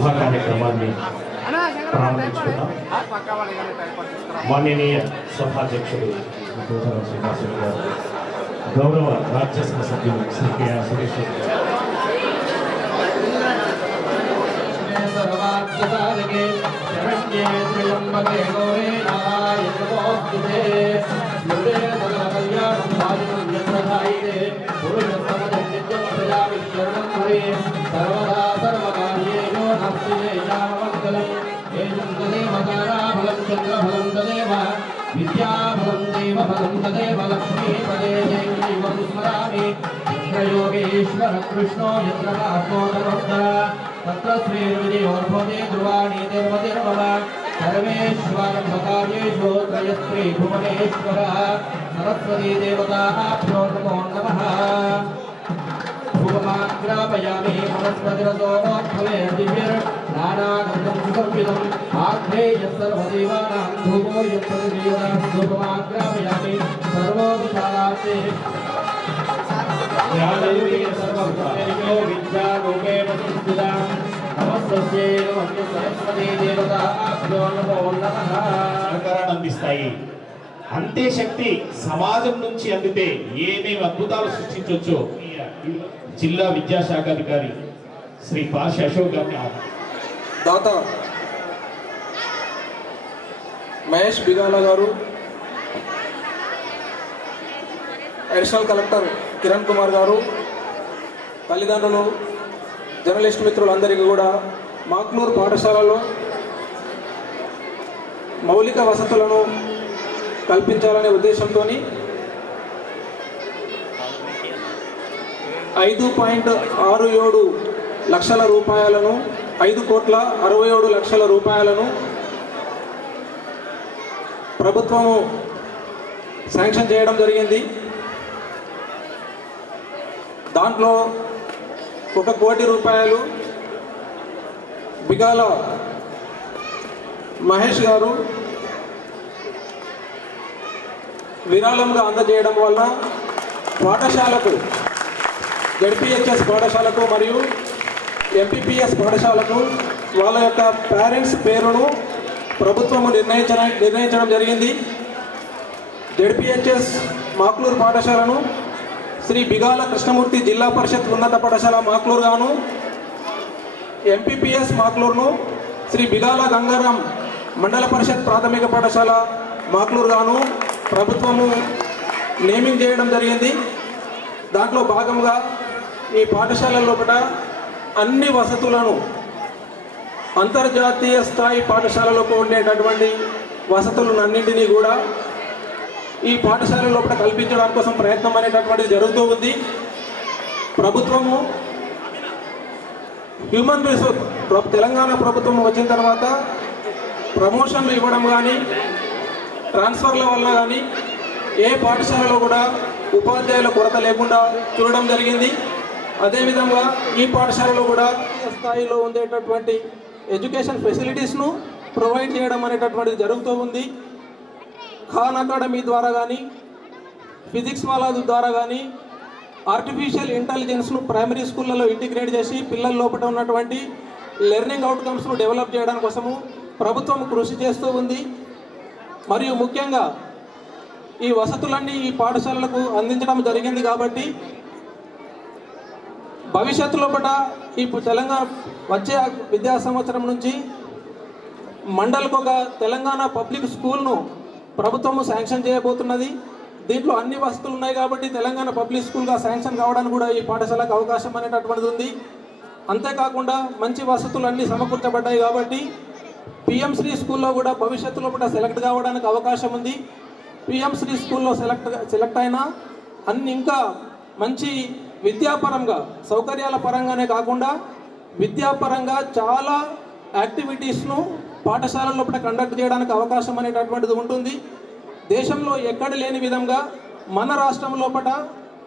సభా కార్యక్రమాన్ని ప్రారంభించుకున్నాం. మాననీయ సభాధ్యక్షుడు శ్రీనివాసులు గారు, గౌరవ రాజ్యసభ సభ్యులు శ్రీ కె సురేష్ గారు, విద్యాఫలం దేవఫలం తదేవ లక్ష్మీపదే దేవీవం స్మరామి. యోగేశ్వర కృష్ణో యత్ర ఆత్మోదరోత్తర తత్ర శ్రీర్విజయోర్భవతే ధ్రువాణి దేవతిర్మమ. సర్వేశ్వరంభకార్యేషు త్రయస్త్రీ భువనేశ్వరః సరస్వతీ దేవతాభ్యో నమో నమః. భూమాగ్రాపయామి వనస్పతిరసోమోద్భవే దివ్యర్నానాగంధం సుసంవిదం ఆగ్నేయ సర్వదేవానాం ధూపో యత్పరిదేవానాం ధూపమాగ్రాపయామి సర్వోపచారార్థే సర్వభూతేభ్యో విద్యారూపేణ సంస్థితాం నమస్తస్యై నమస్తే సరస్వతీ దేవతాభ్యో నమో నమః. సహకారాన్ని అందిస్తాయి. అంతే శక్తి సమాజం నుంచి అందితే ఏమేమి అద్భుతాలు సృష్టించవచ్చో జిల్లా విద్యాశాఖాధికారి శ్రీ పాష అశోక్ గారిని దాత మహేష్ బిగాల గారు, అడిషనల్ కలెక్టర్ కిరణ్ కుమార్ గారు, తల్లిదండ్రులు, జర్నలిస్ట్ మిత్రులందరికీ కూడా మాక్నూర్ పాఠశాలలో మౌలిక వసతులను కల్పించాలనే ఉద్దేశంతో 5.67 లక్షల రూపాయలను 5,67,00,000 రూపాయలను ప్రభుత్వము శాంక్షన్ చేయడం జరిగింది. దాంట్లో 1 కోటి రూపాయలు బిగాల మహేష్ గారు విరాళంగా అందజేయడం వల్ల పాఠశాలకు, జడ్పీహెచ్ఎస్ పాఠశాలకు మరియు ఎంపీపీఎస్ పాఠశాలకు వాళ్ళ యొక్క పేరెంట్స్ పేరును ప్రభుత్వము నిర్ణయించడం జరిగింది. జడ్పీహెచ్ఎస్ మాక్లూరు పాఠశాలను శ్రీ బిగాల కృష్ణమూర్తి జిల్లా పరిషత్ ఉన్నత పాఠశాల మాక్లూరు గాను, ఎంపీపీఎస్ మాక్లూరును శ్రీ బిగాల గంగారాం మండల పరిషత్ ప్రాథమిక పాఠశాల మాక్లూరు గాను ప్రభుత్వము నేమింగ్ చేయడం జరిగింది. దాంట్లో భాగంగా ఈ పాఠశాల లోపల అన్ని వసతులను అంతర్జాతీయ స్థాయి పాఠశాలలోకి ఉండేటటువంటి వసతులన్నింటినీ కూడా ఈ పాఠశాల లోపల కల్పించడం కోసం ప్రయత్నం అనేటటువంటిది జరుగుతూ ఉంది. ప్రభుత్వము హ్యూమన్ రిసోర్స్ తెలంగాణ ప్రభుత్వం వచ్చిన తర్వాత ప్రమోషన్లు ఇవ్వడం కానీ, ట్రాన్స్ఫర్ల వల్ల కానీ ఏ పాఠశాలలో కూడా ఉపాధ్యాయుల కొరత లేకుండా చూడడం జరిగింది. అదేవిధంగా ఈ పాఠశాలలో కూడా స్థాయిలో ఉండేటటువంటి ఎడ్యుకేషన్ ఫెసిలిటీస్ను ప్రొవైడ్ చేయడం అనేటటువంటిది జరుగుతూ ఉంది. ఖాన్ అకాడమీ ద్వారా కానీ, ఫిజిక్స్ వాళ్ళ ద్వారా కానీ ఆర్టిఫిషియల్ ఇంటెలిజెన్స్ను ప్రైమరీ స్కూళ్ళలో ఇంటిగ్రేట్ చేసి పిల్లల లోపల ఉన్నటువంటి లెర్నింగ్ అవుట్కమ్స్ను డెవలప్ చేయడం కోసము ప్రభుత్వం కృషి చేస్తూ ఉంది. మరియు ముఖ్యంగా ఈ వసతులన్నీ ఈ పాఠశాలలకు అందించడం జరిగింది కాబట్టి భవిష్యత్తులో ఈ తెలంగాణ వచ్చే విద్యా సంవత్సరం నుంచి మండలకు ఒక తెలంగాణ పబ్లిక్ స్కూల్ను ప్రభుత్వము శాంక్షన్ చేయబోతున్నది. దీంట్లో అన్ని వసతులు ఉన్నాయి కాబట్టి తెలంగాణ పబ్లిక్ స్కూల్గా శాంక్షన్ కావడానికి కూడా ఈ పాఠశాలకు అవకాశం అనేటటువంటిది ఉంది. అంతేకాకుండా మంచి వసతులు అన్నీ సమకూర్చబడ్డాయి కాబట్టి పిఎం శ్రీ స్కూల్లో కూడా భవిష్యత్తులో కూడా సెలెక్ట్ కావడానికి అవకాశం ఉంది. పిఎం శ్రీ స్కూల్లో సెలెక్ట్ అయినా అన్ని ఇంకా మంచి విద్యాపరంగా సౌకర్యాల పరంగానే కాకుండా విద్యాపరంగా చాలా యాక్టివిటీస్ను పాఠశాలల లోపల కండక్ట్ చేయడానికి అవకాశం అనేటటువంటిది ఉంటుంది. దేశంలో ఎక్కడ లేని విధంగా మన రాష్ట్రం లోపల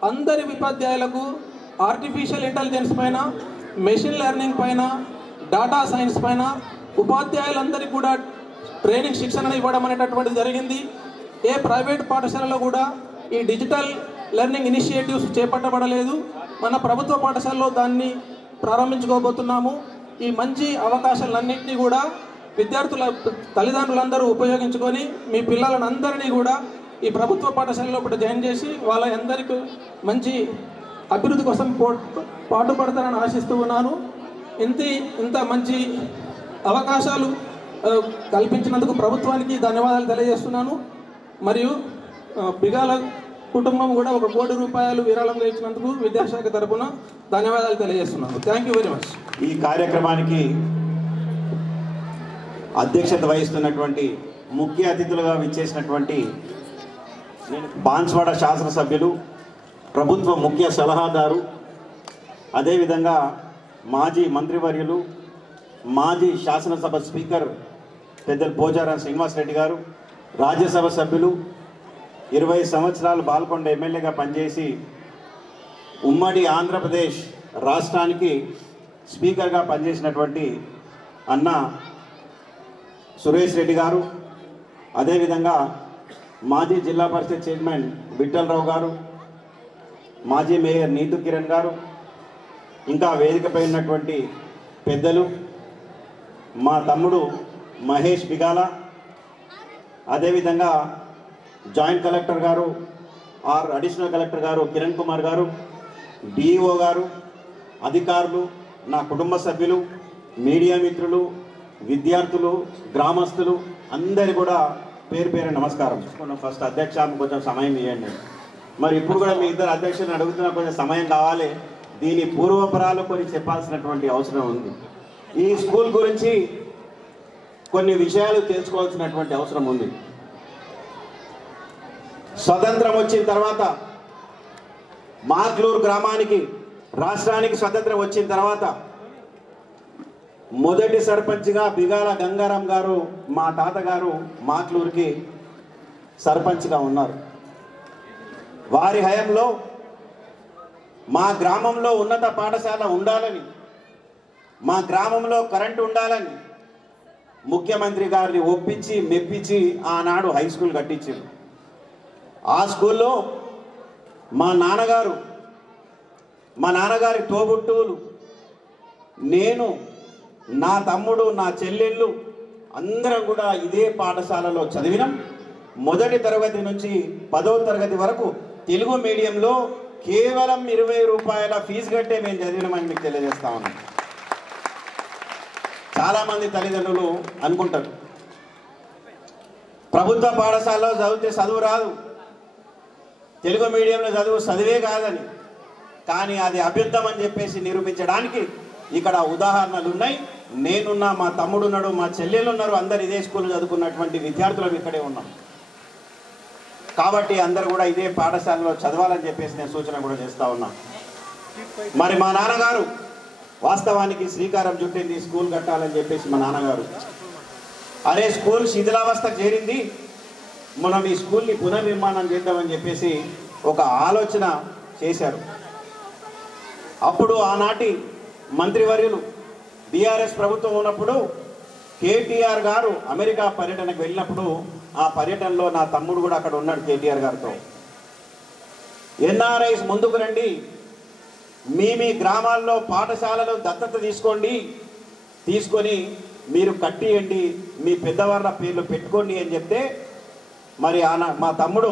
అందరి ఉపాధ్యాయులకు ఆర్టిఫిషియల్ ఇంటెలిజెన్స్ పైన, మెషిన్ లెర్నింగ్ పైన, డాటా సైన్స్ పైన ఉపాధ్యాయులందరికీ కూడా ట్రైనింగ్ శిక్షణ ఇవ్వడం అనేటటువంటిది జరిగింది. ఏ ప్రైవేట్ పాఠశాలలో కూడా ఈ డిజిటల్ లెర్నింగ్ ఇనిషియేటివ్స్ చేపట్టబడలేదు. మన ప్రభుత్వ పాఠశాలలో దాన్ని ప్రారంభించుకోబోతున్నాము. ఈ మంచి అవకాశాలన్నింటినీ కూడా విద్యార్థుల తల్లిదండ్రులందరూ ఉపయోగించుకొని మీ పిల్లలను అందరినీ కూడా ఈ ప్రభుత్వ పాఠశాలలో ఒకటి జాయిన్ చేసి వాళ్ళ అందరికీ మంచి అభివృద్ధి కోసం పాటుపడతారని ఆశిస్తూ ఉన్నాను. ఇంత మంచి అవకాశాలు కల్పించినందుకు ప్రభుత్వానికి ధన్యవాదాలు తెలియజేస్తున్నాను. మరియు బిగాల కుటుంబం కూడా 1 కోటి రూపాయలు విరాళంగా ఇచ్చినందుకు విద్యాశాఖ తరఫున ధన్యవాదాలు తెలియజేస్తున్నాను. Thank you very much. ఈ కార్యక్రమానికి అధ్యక్షత వహిస్తున్నటువంటి ముఖ్య అతిథులుగా విచ్చేసినటువంటి బాన్స్వాడ శాసనసభ్యులు, ప్రభుత్వ ముఖ్య సలహాదారు, అదేవిధంగా మాజీ మంత్రివర్యులు, మాజీ శాసనసభ స్పీకర్ పెద్దలు పోచారం శ్రీనివాసరెడ్డి గారు, రాజ్యసభ సభ్యులు, 20 సంవత్సరాలు బాల్కొండ ఎమ్మెల్యేగా పనిచేసి ఉమ్మడి ఆంధ్రప్రదేశ్ రాష్ట్రానికి స్పీకర్గా పనిచేసినటువంటి అన్న సురేష్ రెడ్డి గారు, అదేవిధంగా మాజీ జిల్లా పరిషత్ చైర్మన్ విఠలరావు గారు, మాజీ మేయర్ నీతు కిరణ్ గారు, ఇంకా వేదికపై ఉన్నటువంటి పెద్దలు, మా తమ్ముడు మహేష్ బిగాల, అదేవిధంగా జాయింట్ కలెక్టర్ గారు అడిషనల్ కలెక్టర్ గారు కిరణ్ కుమార్ గారు, డిఈఓ గారు, అధికారులు, నా కుటుంబ సభ్యులు, మీడియా మిత్రులు, విద్యార్థులు, గ్రామస్తులు అందరి కూడా పేరు పేరు నమస్కారం. ఫస్ట్ అధ్యక్ష కొంచెం సమయం ఇవ్వండి. మరి ఇప్పుడు కూడా మీ ఇద్దరు అధ్యక్షులను అడుగుతున్న కొంచెం సమయం కావాలి. దీని పూర్వపరాలు కొన్ని చెప్పాల్సినటువంటి అవసరం ఉంది. ఈ స్కూల్ గురించి కొన్ని విషయాలు తెలుసుకోవాల్సినటువంటి అవసరం ఉంది. స్వతంత్రం వచ్చిన తర్వాత మాక్లూరు గ్రామానికి, రాష్ట్రానికి స్వతంత్రం వచ్చిన తర్వాత మొదటి సర్పంచ్గా బిగాల గంగారాం గారు, మా తాతగారు మాక్లూరుకి సర్పంచ్గా ఉన్నారు. వారి హయాంలో మా గ్రామంలో ఉన్నత పాఠశాల ఉండాలని, మా గ్రామంలో కరెంటు ఉండాలని ముఖ్యమంత్రి గారిని ఒప్పించి మెప్పించి ఆనాడు హై స్కూల్ కట్టించారు. ఆ స్కూల్లో మా నాన్నగారి తోబుట్టువులు, నేను, నా తమ్ముడు, నా చెల్లెళ్ళు అందరం కూడా ఇదే పాఠశాలలో చదివినాం. మొదటి తరగతి నుంచి 10వ తరగతి వరకు తెలుగు మీడియంలో కేవలం 20 రూపాయల ఫీజు కట్టే మేము చదివినామని మీకు తెలియజేస్తా ఉన్నాం. చాలామంది తల్లిదండ్రులు అనుకుంటారు ప్రభుత్వ పాఠశాలలో చదివితే చదువు రాదు, తెలుగు మీడియంలో చదివే కాదని. కానీ అది అభ్యుద్ధం అని చెప్పేసి నిరూపించడానికి ఇక్కడ ఉదాహరణలు ఉన్నాయి. నేనున్నా, మా తమ్ముడు ఉన్నాడు, మా చెల్లెలు ఉన్నారు, అందరు ఇదే స్కూల్ చదువుకున్నటువంటి విద్యార్థులు ఇక్కడే ఉన్నాం. కాబట్టి అందరు కూడా ఇదే పాఠశాలలో చదవాలని చెప్పేసి నేను సూచన కూడా చేస్తూ ఉన్నా. మరి మా నాన్నగారు వాస్తవానికి శ్రీకారం చుట్టింది స్కూల్ కట్టాలని చెప్పేసి మా నాన్నగారు. అరే స్కూల్ శిథిలావస్థకు చేరింది, మనం ఈ స్కూల్ని పునర్నిర్మాణం చేద్దామని చెప్పేసి ఒక ఆలోచన చేశారు. అప్పుడు ఆనాటి మంత్రివర్యులు బీఆర్ఎస్ ప్రభుత్వం ఉన్నప్పుడు కేటీఆర్ గారు అమెరికా పర్యటనకు వెళ్ళినప్పుడు ఆ పర్యటనలో నా తమ్ముడు కూడా అక్కడ ఉన్నాడు కేటీఆర్ గారితో. ఎన్ఆర్ఐస్ ముందుకు రండి, మీ గ్రామాల్లో పాఠశాలలు దత్తత తీసుకొని మీరు కట్టియండి, మీ పెద్దవాళ్ళ పేర్లు పెట్టుకోండి అని చెప్తే, మరి మా తమ్ముడు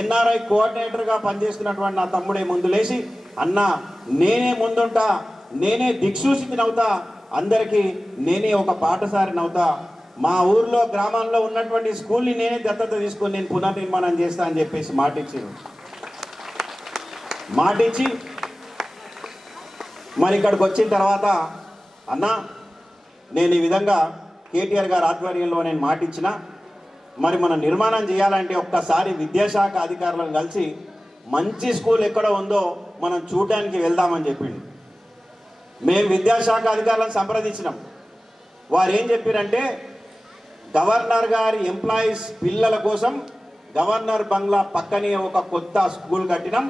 ఎన్ఆర్ఐ కోఆర్డినేటర్గా పనిచేస్తున్నటువంటి నా తమ్ముడే ముందు లేచి, అన్న నేనే ముందుంటా, నేనే దిక్సూచినవుతా, అందరికీ నేనే ఒక పాఠశాలనవుతా, మా ఊర్లో గ్రామంలో ఉన్నటువంటి స్కూల్ని నేనే దత్తత తీసుకొని నేను పునర్నిర్మాణం చేస్తా అని చెప్పేసి మాటిచ్చి మరి ఇక్కడికి వచ్చిన తర్వాత, అన్న నేను ఈ విధంగా కేటీఆర్ గారి ఆధ్వర్యంలో నేను మాటిచ్చిన, మరి మనం నిర్మాణం చేయాలంటే ఒక్కసారి విద్యాశాఖ అధికారులను కలిసి మంచి స్కూల్ ఎక్కడ ఉందో మనం చూడడానికి వెళ్దామని చెప్పిండు. మేము విద్యాశాఖ అధికారులను సంప్రదించినాం. వారు ఏం చెప్పారంటే, గవర్నర్ గారి ఎంప్లాయీస్ పిల్లల కోసం గవర్నర్ బంగ్లా పక్కనే ఒక కొత్త స్కూల్ కట్టినాం,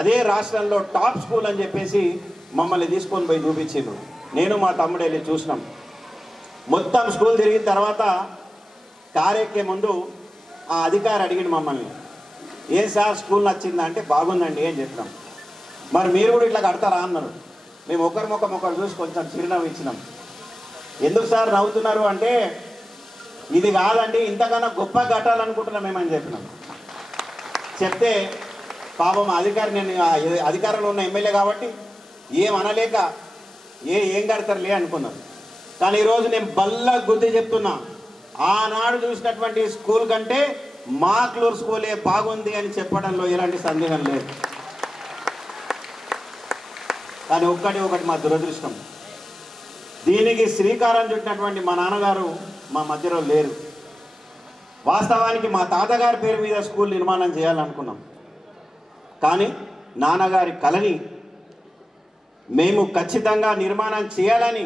అదే రాష్ట్రంలో టాప్ స్కూల్ అని చెప్పేసి మమ్మల్ని తీసుకొని పోయి చూపించారు. నేను మా తమ్ముడు వెళ్ళి చూసినాం. మొత్తం స్కూల్ తిరిగిన తర్వాత కారు ఎక్కే ముందు ఆ అధికారి అడిగింది మమ్మల్ని, ఏం సార్ స్కూల్ నచ్చిందా అంటే బాగుందండి అని చెప్పినాం. మరి మీరు కూడా ఇట్లా కడతారా అన్నారు. మేము ఒకరి ముఖం ఒకరు చూసి కొంచెం చిరునవ్వు ఇచ్చినాం. ఎందుకు సార్ నవ్వుతున్నారు అంటే, ఇది కాదండి, ఇంతకన్నా గొప్ప కట్టాలనుకుంటున్నాం మేమని చెప్పినాం. చెప్తే పాపం నేను అధికారంలో ఉన్న ఎమ్మెల్యే కాబట్టి ఏం అనలేక ఏం కడతారులే అనుకున్నారు. కానీ ఈరోజు నేను బల్ల గుర్తు చెప్తున్నా, ఆనాడు చూసినటువంటి స్కూల్ కంటే మాక్లూర్ స్కూలే బాగుంది అని చెప్పడంలో ఎలాంటి సందేహం లేదు. కానీ ఒకటి మా దురదృష్టం, దీనికి శ్రీకారం చుట్టినటువంటి మా నాన్నగారు మా మధ్యలో లేరు. వాస్తవానికి మా తాతగారి పేరు మీద స్కూల్ నిర్మాణం చేయాలనుకున్నాం. కానీ నాన్నగారి కలని మేము ఖచ్చితంగా నిర్మాణం చేయాలని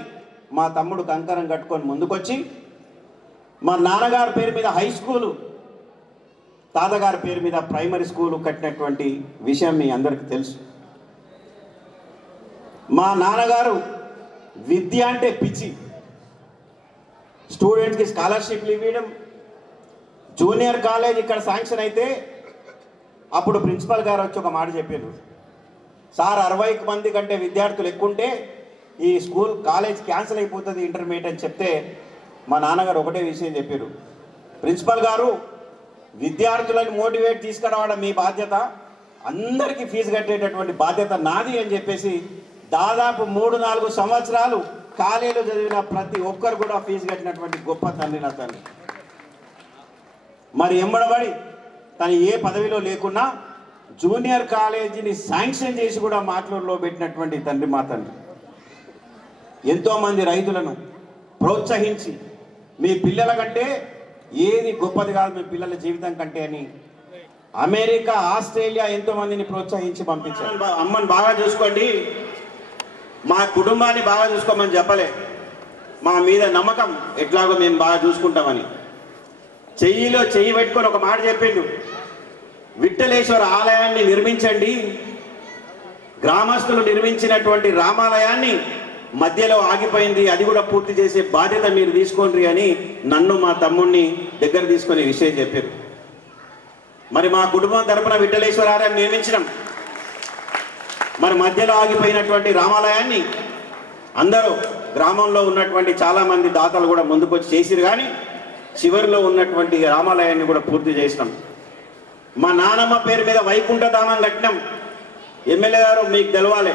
మా తమ్ముడు కంకరం కట్టుకొని ముందుకొచ్చి మా నాన్నగారి పేరు మీద హై స్కూలు, తాతగారి పేరు మీద ప్రైమరీ స్కూలు కట్టినటువంటి విషయం మీ అందరికీ తెలుసు. మా నాన్నగారు విద్య అంటే పిచ్చి, స్టూడెంట్స్కి స్కాలర్షిప్లు ఇవ్వడం. జూనియర్ కాలేజ్ ఇక్కడ శాంక్షన్ అయితే అప్పుడు ప్రిన్సిపల్ గారు వచ్చి ఒక మాట చెప్పారు, సార్ 60 మంది కంటే విద్యార్థులు ఎక్కుంటే ఈ స్కూల్ కాలేజ్ క్యాన్సిల్ అయిపోతుంది ఇంటర్మీడియట్ అని చెప్తే మా నాన్నగారు ఒకటే విషయం చెప్పారు, ప్రిన్సిపల్ గారు విద్యార్థులను మోటివేట్ తీసుకురావడం మీ బాధ్యత, అందరికీ ఫీజు కట్టేటటువంటి బాధ్యత నాది అని చెప్పేసి దాదాపు 3-4 సంవత్సరాలు కాలేజీలో చదివిన ప్రతి ఒక్కరు కూడా ఫీజు కట్టినటువంటి గొప్ప తండ్రి నా తండ్రి. మరి ఎంబడబడి తను ఏ పదవిలో లేకున్నా జూనియర్ కాలేజీని శాంక్షన్ చేసి కూడా మాక్లూరులో పెట్టినటువంటి తండ్రి మా తండ్రి. ఎంతోమంది రైతులను ప్రోత్సహించి మీ పిల్లల కంటే ఏది గొప్పది కాదు మీ పిల్లల జీవితం కంటే అని అమెరికా, ఆస్ట్రేలియా ఎంతోమందిని ప్రోత్సహించి పంపించారు. అమ్మని బాగా చూసుకోండి, మా కుటుంబాన్ని బాగా చూసుకోమని చెప్పలే, మా మీద నమ్మకం ఎట్లాగో మేము బాగా చూసుకుంటామని. చెయ్యిలో చెయ్యి పెట్టుకొని ఒక మాట చెప్పిండు, విఠలేశ్వర ఆలయాన్ని నిర్మించండి, గ్రామస్తులు నిర్మించినటువంటి రామాలయాన్ని మధ్యలో ఆగిపోయింది, అది కూడా పూర్తి చేసే బాధ్యత మీరు తీసుకోండి అని నన్ను మా తమ్ముడిని దగ్గర తీసుకునే విషయం చెప్పారు. మరి మా కుటుంబం తరపున విఠలేశ్వర ఆలయం నిర్మించడం, మరి మధ్యలో ఆగిపోయినటువంటి రామాలయాన్ని అందరూ గ్రామంలో ఉన్నటువంటి చాలామంది దాతలు కూడా ముందుకొచ్చి చేసిరు. కానీ చివరిలో ఉన్నటువంటి రామాలయాన్ని కూడా పూర్తి చేసినాం. మా నానమ్మ పేరు మీద వైకుంఠధామం కట్టినాం. ఎమ్మెల్యే గారు మీకు తెలవాలి,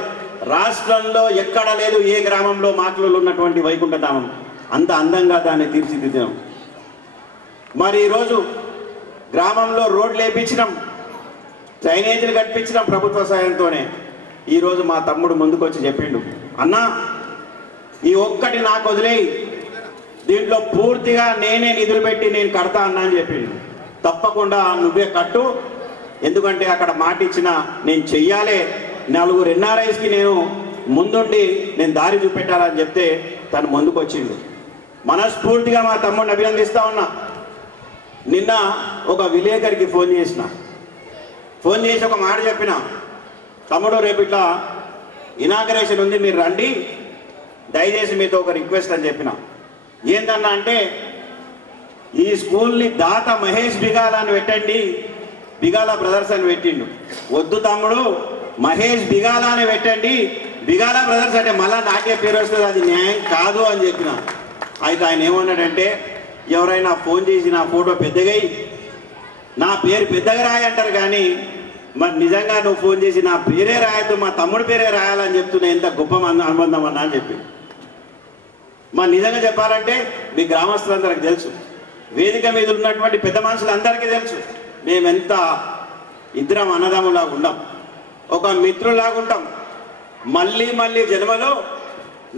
రాష్ట్రంలో ఎక్కడ లేదు ఏ గ్రామంలో మాక్లూరులో ఉన్నటువంటి వైకుంఠధామం, అంత అందంగా దాన్ని తీర్చిదిద్దాం. మరి ఈరోజు గ్రామంలో రోడ్లు వేయించినాం, డ్రైనేజీలు కట్టించినాం ప్రభుత్వ సాయంతోనే. ఈరోజు మా తమ్ముడు ముందుకొచ్చి చెప్పిండు, అన్నా ఈ ఒక్కటి నాకు వదిలేయి, దీంట్లో పూర్తిగా నేనే నిధులు పెట్టి నేను కడతా అన్నా అని చెప్పిండు. తప్పకుండా నువ్వే కట్టు, ఎందుకంటే అక్కడ మాట ఇచ్చిన నేను చెయ్యాలే, 4 NRIస్కి నేను ముందుండి నేను దారి చూపెట్టాలని చెప్తే తను ముందుకు వచ్చిండు. మనస్ఫూర్తిగా మా తమ్ముడిని అభినందిస్తా ఉన్నా. నిన్న ఒక విలేకరికి ఫోన్ చేసి ఒక మాట చెప్పిన, తమ్ముడు రేపు ఇట్లా ఇనాగరేషన్ ఉంది మీరు రండి, దయచేసి మీతో ఒక రిక్వెస్ట్ అని చెప్పిన. ఏందన్నా అంటే, ఈ స్కూల్ని దాత మహేష్ బిగాల అని పెట్టండి, బిగాల బ్రదర్స్ అని పెట్టిండు. వద్దు తమ్ముడు, మహేష్ బిగాల అని పెట్టండి, బిగాల బ్రదర్స్ అంటే మళ్ళా నాకే పేరు వస్తుంది, అది న్యాయం కాదు అని చెప్పిన. అయితే ఆయన ఏమన్నాడంటే, ఎవరైనా ఫోన్ చేసి నా ఫోటో పెద్దగా నా పేరు పెద్దగా రాయి అంటారు, కానీ మరి నిజంగా నువ్వు ఫోన్ చేసి నా పేరే రాయద్దు, మా తమ్ముడి పేరే రాయాలని చెప్తున్నా, ఎంత గొప్ప అనుబంధం అన్నా అని చెప్పి. మరి నిజంగా చెప్పాలంటే మీ గ్రామస్తులందరికీ తెలుసు, వేదిక మీద ఉన్నటువంటి పెద్ద మనుషులందరికీ తెలుసు, మేమెంత ఇద్దరం అన్నదమ్ములాగా ఉన్నాం, ఒక మిత్రులాగా ఉంటాం. మళ్ళీ మళ్ళీ జన్మలో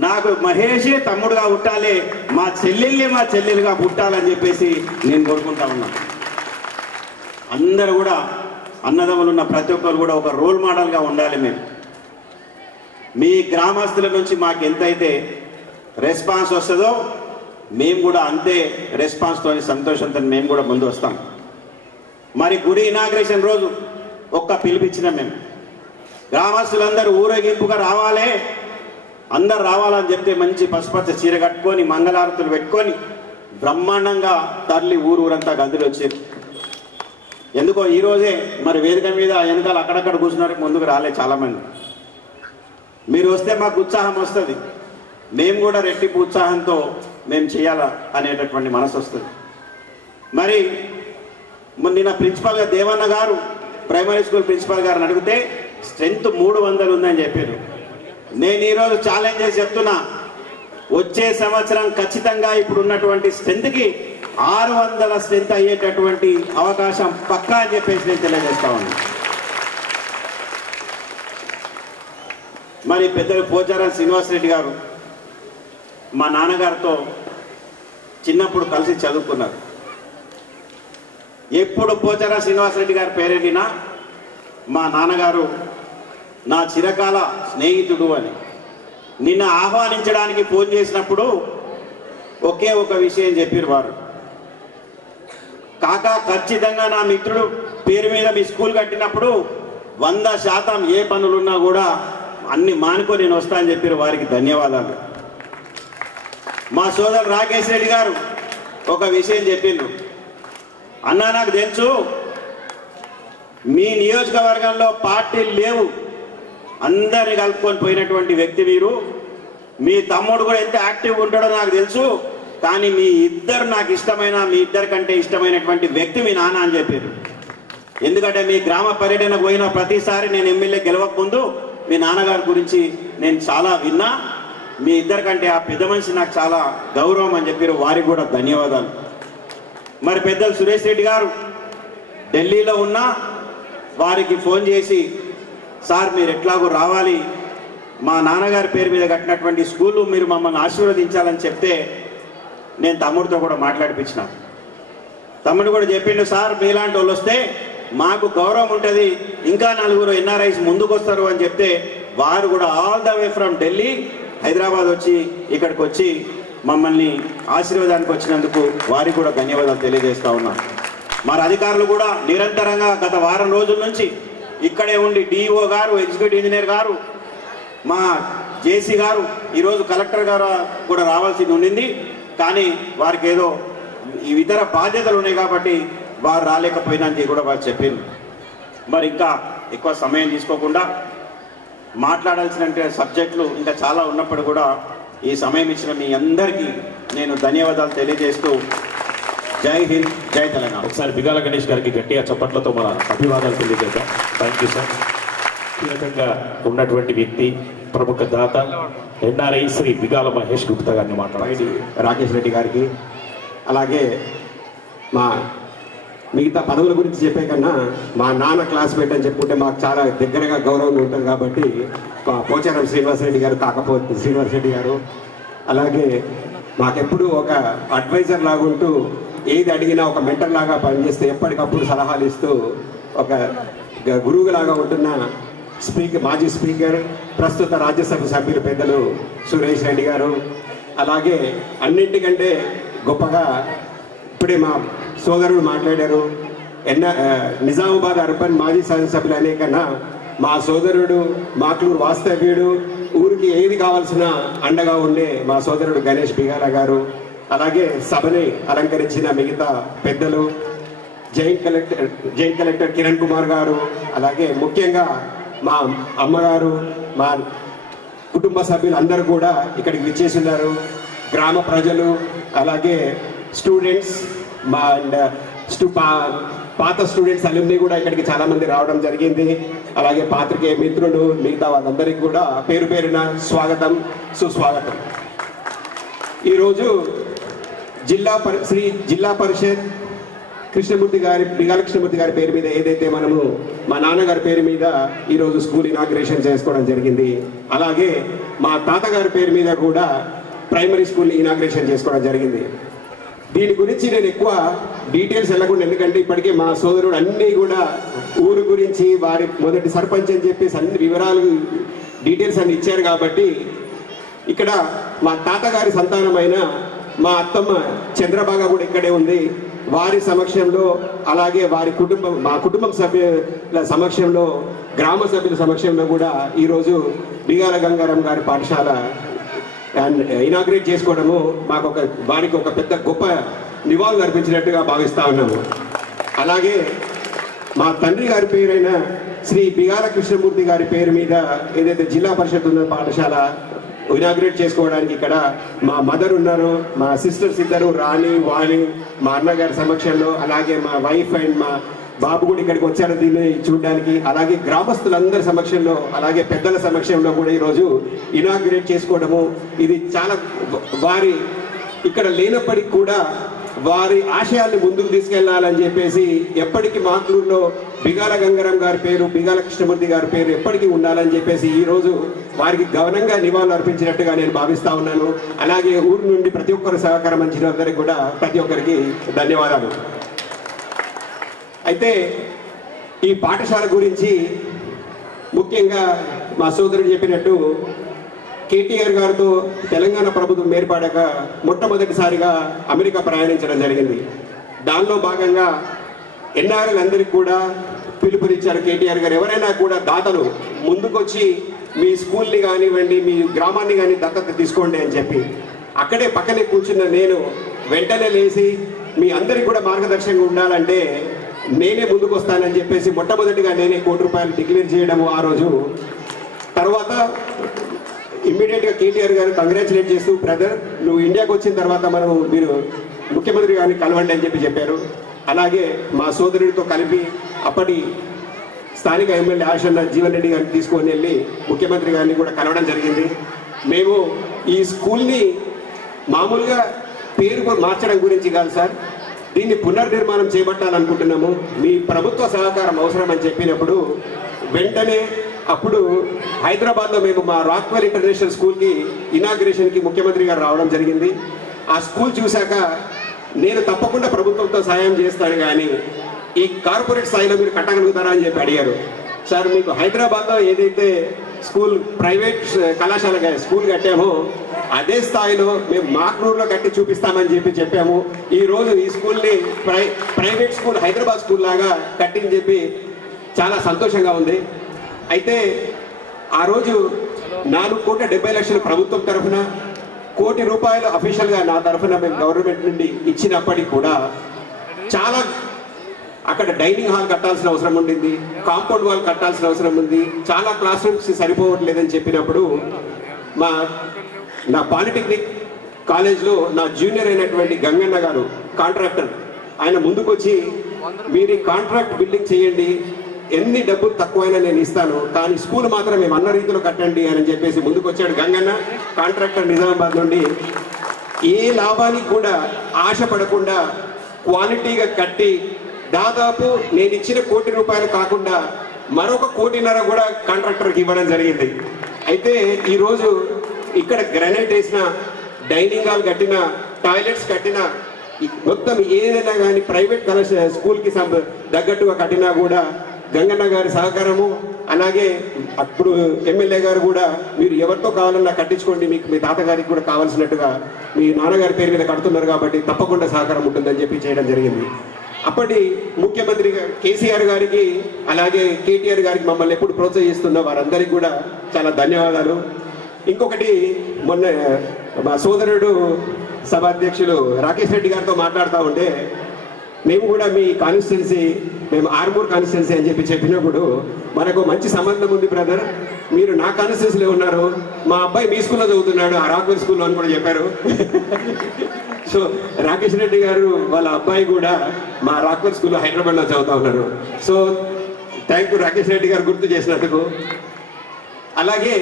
నాకు మహేషే తమ్ముడుగా పుట్టాలి, మా చెల్లెలుగా పుట్టాలని చెప్పేసి నేను కోరుకుంటా ఉన్నా. అందరూ కూడా అన్నదమ్ములు ఉన్న ప్రతి ఒక్కరు కూడా ఒక రోల్ మోడల్గా ఉండాలి. మేము మీ గ్రామస్తుల నుంచి మాకు ఎంతైతే రెస్పాన్స్ వస్తుందో మేము కూడా అంతే రెస్పాన్స్తో సంతోషంతో మేము కూడా ముందు వస్తాం. మరి గుడి ఇనాగ్రేషన్ రోజు ఒక్క పిలిపించినాం మేము, గ్రామస్తులందరూ ఊరేగింపుగా రావాలి, అందరు రావాలని చెప్తే మంచి పసుపచ్చ చీర కట్టుకొని మంగళారతులు పెట్టుకొని బ్రహ్మాండంగా తరలి ఊరంతా గదిలో వచ్చారు. ఎందుకో ఈరోజే మరి వేదిక మీద వెనకాల అక్కడక్కడ కూర్చున్నారు, ముందుకు రాలే చాలామంది. మీరు వస్తే మాకు ఉత్సాహం వస్తుంది, మేము కూడా రెట్టింపు ఉత్సాహంతో మేము చేయాలా అనేటటువంటి మనసు వస్తుంది. మరి నిన్న ప్రిన్సిపాల్గా దేవన్న గారు ప్రైమరీ స్కూల్ ప్రిన్సిపాల్ గారిని అడిగితే స్ట్రెంత్ 300 ఉందని చెప్పారు. నేను ఈరోజు ఛాలెంజ్ చేసి చెప్తున్నా, వచ్చే సంవత్సరం ఖచ్చితంగా ఇప్పుడు ఉన్నటువంటి స్ట్రెంత్కి 600 స్ట్రెంత్ అయ్యేటటువంటి అవకాశం పక్కా అని చెప్పేసి నేను తెలియజేస్తా ఉన్నాను. మరి పెద్దలు పోచారం శ్రీనివాసరెడ్డి గారు మా నాన్నగారితో చిన్నప్పుడు కలిసి చదువుకున్నారు. ఎప్పుడు పోచారం శ్రీనివాసరెడ్డి గారి పేరెళ్ళినా మా నాన్నగారు నా చిరకాల స్నేహితుడు అని. నిన్న ఆహ్వానించడానికి ఫోన్ చేసినప్పుడు ఒకే ఒక విషయం చెప్పారు వారు, కాకా ఖచ్చితంగా నా మిత్రుడు పేరు మీద మీ స్కూల్ కట్టినప్పుడు 100% ఏ పనులున్నా కూడా అన్ని మానుకొని నేను వస్తా అని చెప్పారు. వారికి ధన్యవాదాలు. మా సోదరు రాకేష్ రెడ్డి గారు ఒక విషయం చెప్పిండ్రు, అన్నా నాకు తెలుసు మీ నియోజకవర్గంలో పార్టీలు లేవు, అందరిని కలుపుకొని పోయినటువంటి వ్యక్తి మీరు, మీ తమ్ముడు కూడా ఎంత యాక్టివ్గా ఉంటాడో నాకు తెలుసు, కానీ మీ ఇద్దరు నాకు ఇష్టమైన, మీ ఇద్దరి కంటే ఇష్టమైనటువంటి వ్యక్తి మీ నాన్న అని చెప్పారు. ఎందుకంటే మీ గ్రామ పర్యటనకు పోయిన ప్రతిసారి నేను ఎమ్మెల్యే గెలవక ముందు మీ నాన్నగారి గురించి నేను చాలా విన్నా, మీ ఇద్దరి కంటే ఆ పెద్ద మనిషి నాకు చాలా గౌరవం అని చెప్పారు. వారికి కూడా ధన్యవాదాలు. మరి పెద్దలు సురేష్ రెడ్డి గారు ఢిల్లీలో ఉన్నా వారికి ఫోన్ చేసి, సార్ మీరు ఎట్లాగో రావాలి, మా నాన్నగారి పేరు మీద కట్టినటువంటి స్కూలు మీరు మమ్మల్ని ఆశీర్వదించాలని చెప్తే నేను తమ్ముడితో కూడా మాట్లాడిపించిన. తమ్ముడు కూడా చెప్పిండు, సార్ మీలాంటి వాళ్ళు వస్తే మాకు గౌరవం ఉంటుంది, ఇంకా 4 ఎన్ఆర్ఐస్ ముందుకు వస్తారు అని చెప్తే వారు కూడా all the way from Delhi Hyderabad వచ్చి ఇక్కడికి వచ్చి మమ్మల్ని ఆశీర్వాదానికి వచ్చినందుకు వారికి కూడా ధన్యవాదాలు తెలియజేస్తా ఉన్నాను. మరి అధికారులు కూడా నిరంతరంగా గత వారం రోజుల నుంచి ఇక్కడే ఉండి డిఓ గారు, ఎగ్జిక్యూటివ్ ఇంజనీర్ గారు, మా జేసీ గారు, ఈరోజు కలెక్టర్ గారు కూడా రావాల్సింది ఉండింది, కానీ వారికి ఏదో ఈ ఇతర బాధ్యతలు ఉన్నాయి కాబట్టి వారు రాలేకపోయినందుకు కూడా వారు చెప్పింది. మరి ఇంకా ఎక్కువ సమయం తీసుకోకుండా మాట్లాడాల్సిన సబ్జెక్టులు ఇంకా చాలా ఉన్నప్పుడు కూడా ఈ సమయం ఇచ్చిన మీ అందరికీ నేను ధన్యవాదాలు తెలియజేస్తూ జై హింద్, జై తెలంగాణ. ఒకసారి బిగాల గణేష్ గారికి గట్టిగా చప్పట్లతో మన అభివాదాలు తెలియజేద్దాం. Thank you sir. కీలకంగా ఉన్నటువంటి వ్యక్తి, ప్రముఖ దాత ఎన్ఆర్ఐ శ్రీ బిగాల మహేష్ గుప్తా గారిని మాట్లాడాలి. రాకేష్ రెడ్డి గారికి, అలాగే మా మిగతా పదవుల గురించి చెప్పే కన్నా మా నాన్న క్లాస్మేట్ అని చెప్పుకుంటే మాకు చాలా దగ్గరగా గౌరవంగా ఉంటుంది కాబట్టి మా పోచారం శ్రీనివాసరెడ్డి గారు, కాకపోతే శ్రీనివాసరెడ్డి గారు, అలాగే మాకెప్పుడు ఒక అడ్వైజర్ లాగా ఉంటూ ఏది అడిగినా ఒక మెంటర్ లాగా పనిచేస్తూ ఎప్పటికప్పుడు సలహాలు ఇస్తూ ఒక గురువులాగా ఉంటున్న మాజీ స్పీకర్, ప్రస్తుత రాజ్యసభ సభ్యులు పెద్దలు సురేష్ రెడ్డి గారు, అలాగే అన్నింటికంటే గొప్పగా ఇప్పుడే మా సోదరుడు మాట్లాడారు, నిజామాబాద్ అర్బన్ మాజీ శాసనసభ్యులు అనే కన్నా మా సోదరుడు మాక్లూరు వాస్తవ్యుడు, ఊరికి ఏది కావాల్సిన అండగా ఉండే మా సోదరుడు గణేష్ బిగాల గారు, అలాగే సభని అలంకరించిన మిగతా పెద్దలు, జాయింట్ కలెక్టర్ కిరణ్ కుమార్ గారు, అలాగే ముఖ్యంగా మా అమ్మగారు, మా కుటుంబ సభ్యులు అందరూ కూడా ఇక్కడికి విచ్చేస్తున్నారు. గ్రామ ప్రజలు, అలాగే స్టూడెంట్స్, మా పాత స్టూడెంట్స్ అలుమ్ని కూడా ఇక్కడికి చాలా మంది రావడం జరిగింది. అలాగే పాత్రికేయ మిత్రులు, మిగతా వాళ్ళందరికీ కూడా పేరు పేరున స్వాగతం, సుస్వాగతం. ఈరోజు జిల్లా పరిషత్ బిగాల కృష్ణమూర్తి గారి పేరు మీద ఏదైతే మనము మా నాన్నగారి పేరు మీద ఈరోజు స్కూల్ ఇనాగ్రేషన్ చేసుకోవడం జరిగింది, అలాగే మా తాతగారి పేరు మీద కూడా ప్రైమరీ స్కూల్ ఇనాగ్రేషన్ చేసుకోవడం జరిగింది. దీని గురించి నేను ఎక్కువ డీటెయిల్స్ వెళ్ళకుండా, ఎందుకంటే ఇప్పటికే మా సోదరుడు అన్నీ కూడా ఊరు గురించి, వారి మొదటి సర్పంచ్ అని చెప్పేసి అన్ని వివరాలు డీటెయిల్స్ అన్ని ఇచ్చారు. కాబట్టి ఇక్కడ మా తాతగారి సంతానమైన మా అత్తమ్మ చంద్రబాగ కూడా ఇక్కడే ఉంది. వారి సమక్షంలో, అలాగే మా కుటుంబం సభ్యుల సమక్షంలో, గ్రామ సభ్యుల సమక్షంలో కూడా ఈరోజు బిగాల గంగారాం గారి పాఠశాల ఇనాగ్రేట్ చేసుకోవడము వారికి ఒక పెద్ద గొప్ప నివాళులు అర్పించినట్టుగా భావిస్తా ఉన్నాము. అలాగే మా తండ్రి గారి పేరైన శ్రీ బిగాల కృష్ణమూర్తి గారి పేరు మీద ఏదైతే జిల్లా పరిషత్ ఉన్న పాఠశాల ఇనాగ్రేట్ చేసుకోవడానికి ఇక్కడ మా మదర్ ఉన్నారు, మా సిస్టర్స్ ఇద్దరు రాణి వాణి, మా అన్నగారి సమక్షంలో, అలాగే మా వైఫ్ అండ్ మా బాబు కూడా ఇక్కడికి వచ్చారు దీన్ని చూడడానికి. అలాగే గ్రామస్తులందరి సమక్షంలో, అలాగే పెద్దల సమక్షంలో కూడా ఈరోజు ఇనాగ్రేట్ చేసుకోవడము ఇది చాలా వారి ఇక్కడ లేనప్పటికీ కూడా వారి ఆశయాల్ని ముందుకు తీసుకెళ్లాలని చెప్పేసి ఎప్పటికీ మాట్లూరులో బిగాల గంగారాం గారి పేరు, బిగాల కృష్ణమూర్తి గారి పేరు ఎప్పటికీ ఉండాలని చెప్పేసి ఈ రోజు వారికి ఘనంగా నివాళులు అర్పించినట్టుగా నేను భావిస్తా ఉన్నాను. అలాగే ఊరు నుండి ప్రతి ఒక్కరు సహకారం అందించిన అందరికీ కూడా ప్రతి ఒక్కరికి ధన్యవాదాలు. అయితే ఈ పాఠశాల గురించి ముఖ్యంగా మా సోదరుడు చెప్పినట్టు కేటీఆర్ గారితో తెలంగాణ ప్రభుత్వం ఏర్పడాక మొట్టమొదటిసారిగా అమెరికా ప్రయాణించడం జరిగింది. దానిలో భాగంగా ఎన్ఆర్ఎల్ అందరికీ కూడా పిలుపునిచ్చారు కేటీఆర్ గారు. ఎవరైనా కూడా దాతలు ముందుకొచ్చి మీ స్కూల్ని కానివ్వండి, మీ గ్రామాన్ని కానీ దత్తత తీసుకోండి అని చెప్పి అక్కడే పక్కనే కూర్చున్న నేను వెంటనే లేచి మీ అందరికీ కూడా మార్గదర్శకంగా ఉండాలంటే నేనే ముందుకు వస్తానని చెప్పేసి మొట్టమొదటిగా నేనే ₹1,00,00,000 డిక్లేర్ చేయడము ఆ రోజు. తర్వాత ఇమ్మీడియట్గా కేటీఆర్ గారు కంగ్రాచులేట్ చేస్తూ, బ్రదర్ నువ్వు ఇండియాకి వచ్చిన తర్వాత మీరు ముఖ్యమంత్రి గారిని కలవండి అని చెప్పారు. అలాగే మా సోదరుడితో కలిపి అప్పటి స్థానిక ఎమ్మెల్యే ఆశన్న జీవన్ రెడ్డి గారిని తీసుకొని వెళ్ళి ముఖ్యమంత్రి గారిని కూడా కలవడం జరిగింది. మేము ఈ స్కూల్ని మామూలుగా పేరు మార్చడం గురించి కాదు సార్, దీన్ని పునర్నిర్మాణం చేపట్టాలనుకుంటున్నాము, మీ ప్రభుత్వ సహకారం అవసరం అని చెప్పినప్పుడు వెంటనే అప్పుడు హైదరాబాద్లో మేము మా రాక్వెల్ ఇంటర్నేషనల్ స్కూల్కి ఇనాగ్రేషన్కి ముఖ్యమంత్రి గారు రావడం జరిగింది. ఆ స్కూల్ చూశాక నేను తప్పకుండా ప్రభుత్వంతో సహాయం చేస్తాను, కానీ ఈ కార్పొరేట్ స్థాయిలో మీరు కట్టగలుగుతారా అని చెప్పి అడిగారు. సార్ మీకు హైదరాబాద్లో ఏదైతే స్కూల్ ప్రైవేట్ కళాశాల స్కూల్ కట్టామో అదే స్థాయిలో మేము మాక్నూరులో కట్టి చూపిస్తామని చెప్పాము. ఈరోజు ఈ స్కూల్ని ప్రైవేట్ స్కూల్ హైదరాబాద్ స్కూల్ లాగా కట్టిని చెప్పి చాలా సంతోషంగా ఉంది. అయితే ఆ రోజు ₹4,70,00,000 ప్రభుత్వం తరఫున, ₹1,00,00,000 అఫీషియల్గా నా తరఫున మేము గవర్నమెంట్ నుండి ఇచ్చినప్పటికీ కూడా చాలా అక్కడ డైనింగ్ హాల్ కట్టాల్సిన అవసరం ఉండింది, కాంపౌండ్ వాల్ కట్టాల్సిన అవసరం ఉంది, చాలా క్లాస్ రూమ్స్ సరిపోవట్లేదని చెప్పినప్పుడు నా పాలిటెక్నిక్ కాలేజ్లో నా జూనియర్ అయినటువంటి గంగన్న గారు కాంట్రాక్టర్, ఆయన ముందుకొచ్చి మీరు ఈ కాంట్రాక్ట్ బిల్డింగ్ చేయండి, ఎన్ని డబ్బులు తక్కువైనా నేను ఇస్తాను, కానీ స్కూల్ మాత్రం మేము అన్న రీతిలో కట్టండి అని చెప్పేసి ముందుకు వచ్చాడు గంగన్న కాంట్రాక్టర్ నిజామాబాద్ నుండి. ఏ లాభానికి కూడా ఆశపడకుండా క్వాలిటీగా కట్టి దాదాపు నేను ఇచ్చిన ₹1,00,00,000 కాకుండా మరొక ₹1,50,00,000 కూడా కాంట్రాక్టర్కి ఇవ్వడం జరిగింది. అయితే ఈరోజు ఇక్కడ గ్రానైట్ వేసిన, డైనింగ్ హాల్ కట్టిన, టాయిలెట్స్ కట్టిన, మొత్తం ఏదైనా కానీ ప్రైవేట్ స్కూల్కి తగ్గట్టుగా కట్టినా కూడా గంగన్న గారి సహకారము, అలాగే అప్పుడు ఎమ్మెల్యే గారు కూడా మీరు ఎవరితో కావాలన్నా కట్టించుకోండి, మీకు మీ తాతగారికి కూడా కావాల్సినట్టుగా మీ నాన్నగారి పేరు మీద కడుతున్నారు కాబట్టి తప్పకుండా సహకారం ఉంటుందని చెప్పి చేయడం జరిగింది. అప్పటి ముఖ్యమంత్రి కేసీఆర్ గారికి అలాగే కేటీఆర్ గారికి మమ్మల్ని ఎప్పుడు ప్రోత్సహిస్తున్న వారందరికీ కూడా చాలా ధన్యవాదాలు. ఇంకొకటి, మొన్న మా సోదరుడు సభాధ్యక్షులు రాకేష్ రెడ్డి గారితో మాట్లాడుతూ ఉంటే మేము కూడా మీ కాన్స్టిట్యున్సీ, మేము ఆర్మూర్ కాన్స్టిట్యున్సీ అని చెప్పినప్పుడు మనకు మంచి సంబంధం ఉంది బ్రదర్, మీరు నా కాన్స్టిట్యున్సీలో ఉన్నారు, మా అబ్బాయి మీ స్కూల్లో చదువుతున్నాడు ఆ రాక్వెల్ స్కూల్లో అని కూడా చెప్పారు. సో రాకేష్ రెడ్డి గారు వాళ్ళ అబ్బాయి కూడా మా రాక్వెల్ స్కూల్లో హైదరాబాద్లో చదువుతూ ఉన్నారు. So thank you Rakesh Reddy గారు గుర్తు చేసినందుకు. అలాగే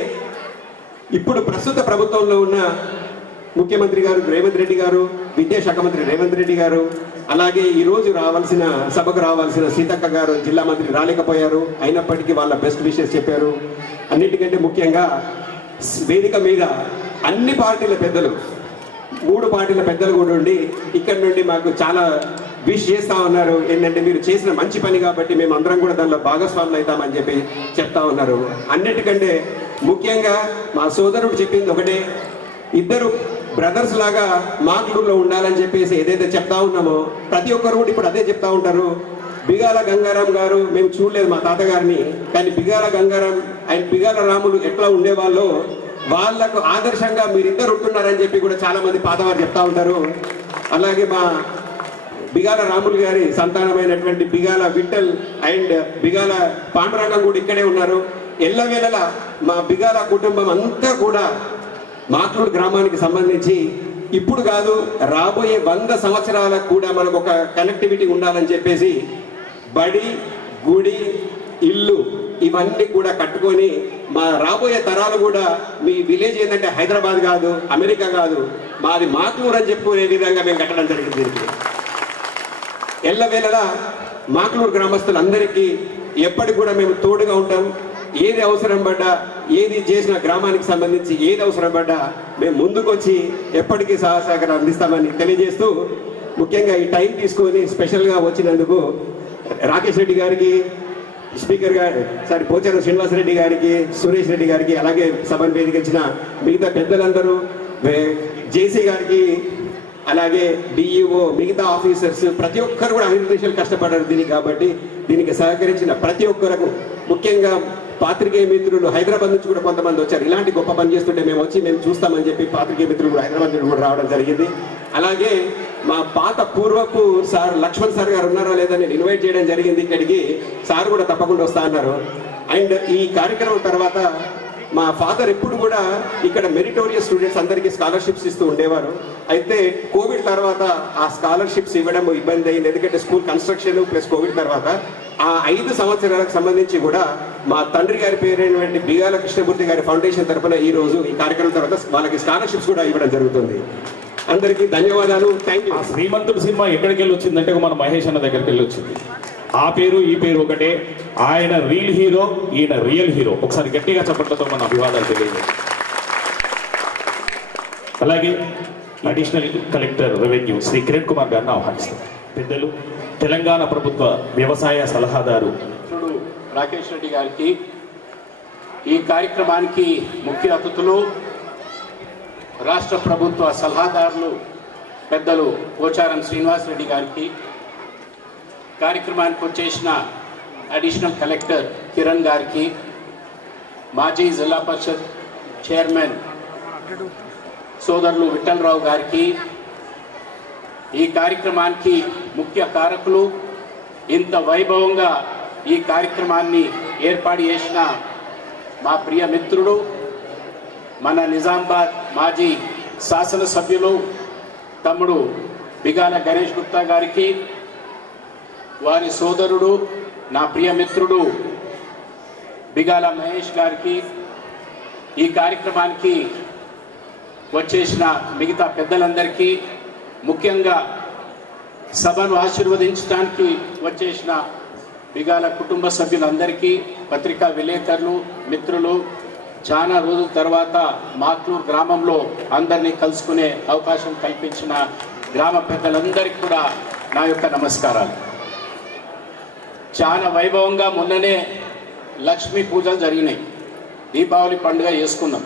ఇప్పుడు ప్రస్తుత ప్రభుత్వంలో ఉన్న ముఖ్యమంత్రి గారు రేవంత్ రెడ్డి గారు, విద్యాశాఖ మంత్రి రేవంత్ రెడ్డి గారు, అలాగే ఈరోజు సభకు రావాల్సిన సీతక్క గారు జిల్లా మంత్రి రాలేకపోయారు, అయినప్పటికీ వాళ్ళ బెస్ట్ విషెస్ చెప్పారు. అన్నిటికంటే ముఖ్యంగా వేదిక మీద అన్ని పార్టీల పెద్దలు, 3 పార్టీల పెద్దలు కూడా ఉండి ఇక్కడ నుండి మాకు చాలా విష్ చేస్తూ ఉన్నారు. ఏంటంటే మీరు చేసిన మంచి పని కాబట్టి మేము అందరం కూడా దానిలో భాగస్వాములు అవుతామని చెప్పి చెప్తా ఉన్నారు. అన్నిటికంటే ముఖ్యంగా మా సోదరుడు చెప్పింది ఒకటే, ఇద్దరు బ్రదర్స్ లాగా మాక్లూరులో ఉండాలని చెప్పేసి ఏదైతే చెప్తా ఉన్నామో ప్రతి ఒక్కరు కూడా ఇప్పుడు అదే చెప్తా ఉంటారు. బిగాల గంగారాం గారు, మేము చూడలేదు మా తాతగారిని, కానీ బిగాల గంగారాం అండ్ బిగాల రాములు ఎట్లా ఉండేవాళ్ళో వాళ్ళకు ఆదర్శంగా మీరిద్దరు ఉంటున్నారని చెప్పి కూడా చాలా మంది పాతవారు చెప్తా ఉంటారు. అలాగే మా బిగాల రాములు గారి సంతానమైనటువంటి బిగాల విఠల్ అండ్ బిగాల పాండురంగం కూడా ఇక్కడే ఉన్నారు. ఎల్లవేళలా మా బిగాల కుటుంబం అంతా కూడా మాక్లూరు గ్రామానికి సంబంధించి ఇప్పుడు కాదు రాబోయే 100 సంవత్సరాలకు కూడా మనకు ఒక కనెక్టివిటీ ఉండాలని చెప్పేసి బడి, గుడి, ఇల్లు ఇవన్నీ కూడా కట్టుకొని మా రాబోయే తరాలు కూడా మీ విలేజ్ ఏంటంటే హైదరాబాద్ కాదు, అమెరికా కాదు, మాది మాక్లూరు అని చెప్పుకునే విధంగా మేము కట్టడం జరిగింది. దీనికి ఎల్లవేళలా మాక్లూరు గ్రామస్తులందరికీ ఎప్పటికి కూడా మేము తోడుగా ఉంటాం. ఏది అవసరం పడ్డా, ఏది చేసిన గ్రామానికి సంబంధించి ఏది అవసరం పడ్డా మేము ముందుకొచ్చి ఎప్పటికీ సహకారం అందిస్తామని తెలియజేస్తూ, ముఖ్యంగా ఈ టైం తీసుకొని స్పెషల్గా వచ్చినందుకు రాకేష్ రెడ్డి గారికి, స్పీకర్ గారు పోచారం శ్రీనివాసరెడ్డి గారికి, సురేష్ రెడ్డి గారికి, అలాగే సభను వేదికించిన మిగతా పెద్దలందరూ, జేసీ గారికి, అలాగే డిఈఓ, మిగతా ఆఫీసర్స్ ప్రతి ఒక్కరు కూడా అహర్నిశలు కష్టపడ్డారు దీనికి. కాబట్టి దీనికి సహకరించిన ప్రతి ఒక్కరకు, ముఖ్యంగా పాత్రికేయ మిత్రులు హైదరాబాద్ నుంచి కూడా కొంతమంది వచ్చారు. ఇలాంటి గొప్ప పని చేస్తుంటే మేము చూస్తామని చెప్పి పాత్రికేయ మిత్రులు కూడా హైదరాబాద్ నుంచి కూడా రావడం జరిగింది. అలాగే మా పాత పూర్వపు సార్ లక్ష్మణ్ సార్ గారు ఉన్నారా లేదా నేను ఇన్వైట్ చేయడం జరిగింది ఇక్కడికి. సార్ కూడా తప్పకుండా వస్తా అన్నారు. అండ్ ఈ కార్యక్రమం తర్వాత మా ఫాదర్ ఎప్పుడు కూడా ఇక్కడ మెరిటోరియస్ స్టూడెంట్స్ అందరికీ స్కాలర్షిప్స్ ఇస్తూ ఉండేవారు. అయితే కోవిడ్ తర్వాత ఆ స్కాలర్షిప్స్ ఇవ్వడం ఇబ్బంది అయింది, ఎందుకంటే స్కూల్ కన్స్ట్రక్షన్ ప్లస్ కోవిడ్ తర్వాత ఆ 5 సంవత్సరాలకు సంబంధించి కూడా మా తండ్రి గారి పేరైనటువంటి బిగాల కృష్ణమూర్తి గారి ఫౌండేషన్ తరఫున ఈ రోజు ఈ కార్యక్రమం తర్వాత వాళ్ళకి స్కాలర్షిప్స్ కూడా ఇవ్వడం జరుగుతుంది. అందరికీ ధన్యవాదాలు. Thank you. శ్రీమంతుడు సినిమా ఎక్కడికి వెళ్ళి వచ్చిందంటే మన మహేష్ అన్న దగ్గరికి వెళ్ళి వచ్చింది. ఆ పేరు ఈ పేరు ఒకటే. ఆయన రీల్ హీరో, ఈయన రియల్ హీరో. ఒకసారి గట్టిగా చప్పట్లతో మన అభివాదాలు తెలియజేయండి. అలాగే additional collector revenue Shri Kiran Kumar గారిని ఆహ్వానిస్తారు. పెద్దలు తెలంగాణ ప్రభుత్వ వ్యవసాయ సలహాదారు రాకేష్ రెడ్డి గారికి, ఈ కార్యక్రమానికి ముఖ్య అతిథులు రాష్ట్ర ప్రభుత్వ సలహాదారులు పెద్దలు పోచారం శ్రీనివాస్ రెడ్డి గారికి, కార్యక్రమానికి వచ్చేసిన అడిషనల్ కలెక్టర్ కిరణ్ గారికి, మాజీ జిల్లా పరిషత్ చైర్మన్ సోదరులు విఠలరావు గారికి, ఈ కార్యక్రమానికి ముఖ్య కారకులు, ఇంత వైభవంగా ఈ కార్యక్రమాన్ని ఏర్పాటు చేసిన మా ప్రియ మిత్రుడు, మన నిజామాబాద్ మాజీ శాసనసభ్యులు తమ్ముడు బిగాల గణేష్ గుప్తా గారికి, వారి సోదరుడు నా ప్రియ మిత్రుడు బిగాల మహేష్ గారికి, ఈ కార్యక్రమానికి వచ్చేసిన మిగతా పెద్దలందరికీ, ముఖ్యంగా సభను ఆశీర్వదించడానికి వచ్చేసిన బిగాల కుటుంబ సభ్యులందరికీ, పత్రికా విలేకరులు, మిత్రులు, చాలా రోజుల తర్వాత మాక్లూరు గ్రామంలో అందరినీ కలుసుకునే అవకాశం కల్పించిన గ్రామ పెద్దలందరికీ కూడా నా యొక్క నమస్కారాలు. చాలా వైభవంగా మొన్ననే లక్ష్మీ పూజలు జరిగినాయి. దీపావళి పండుగ చేసుకున్నాం.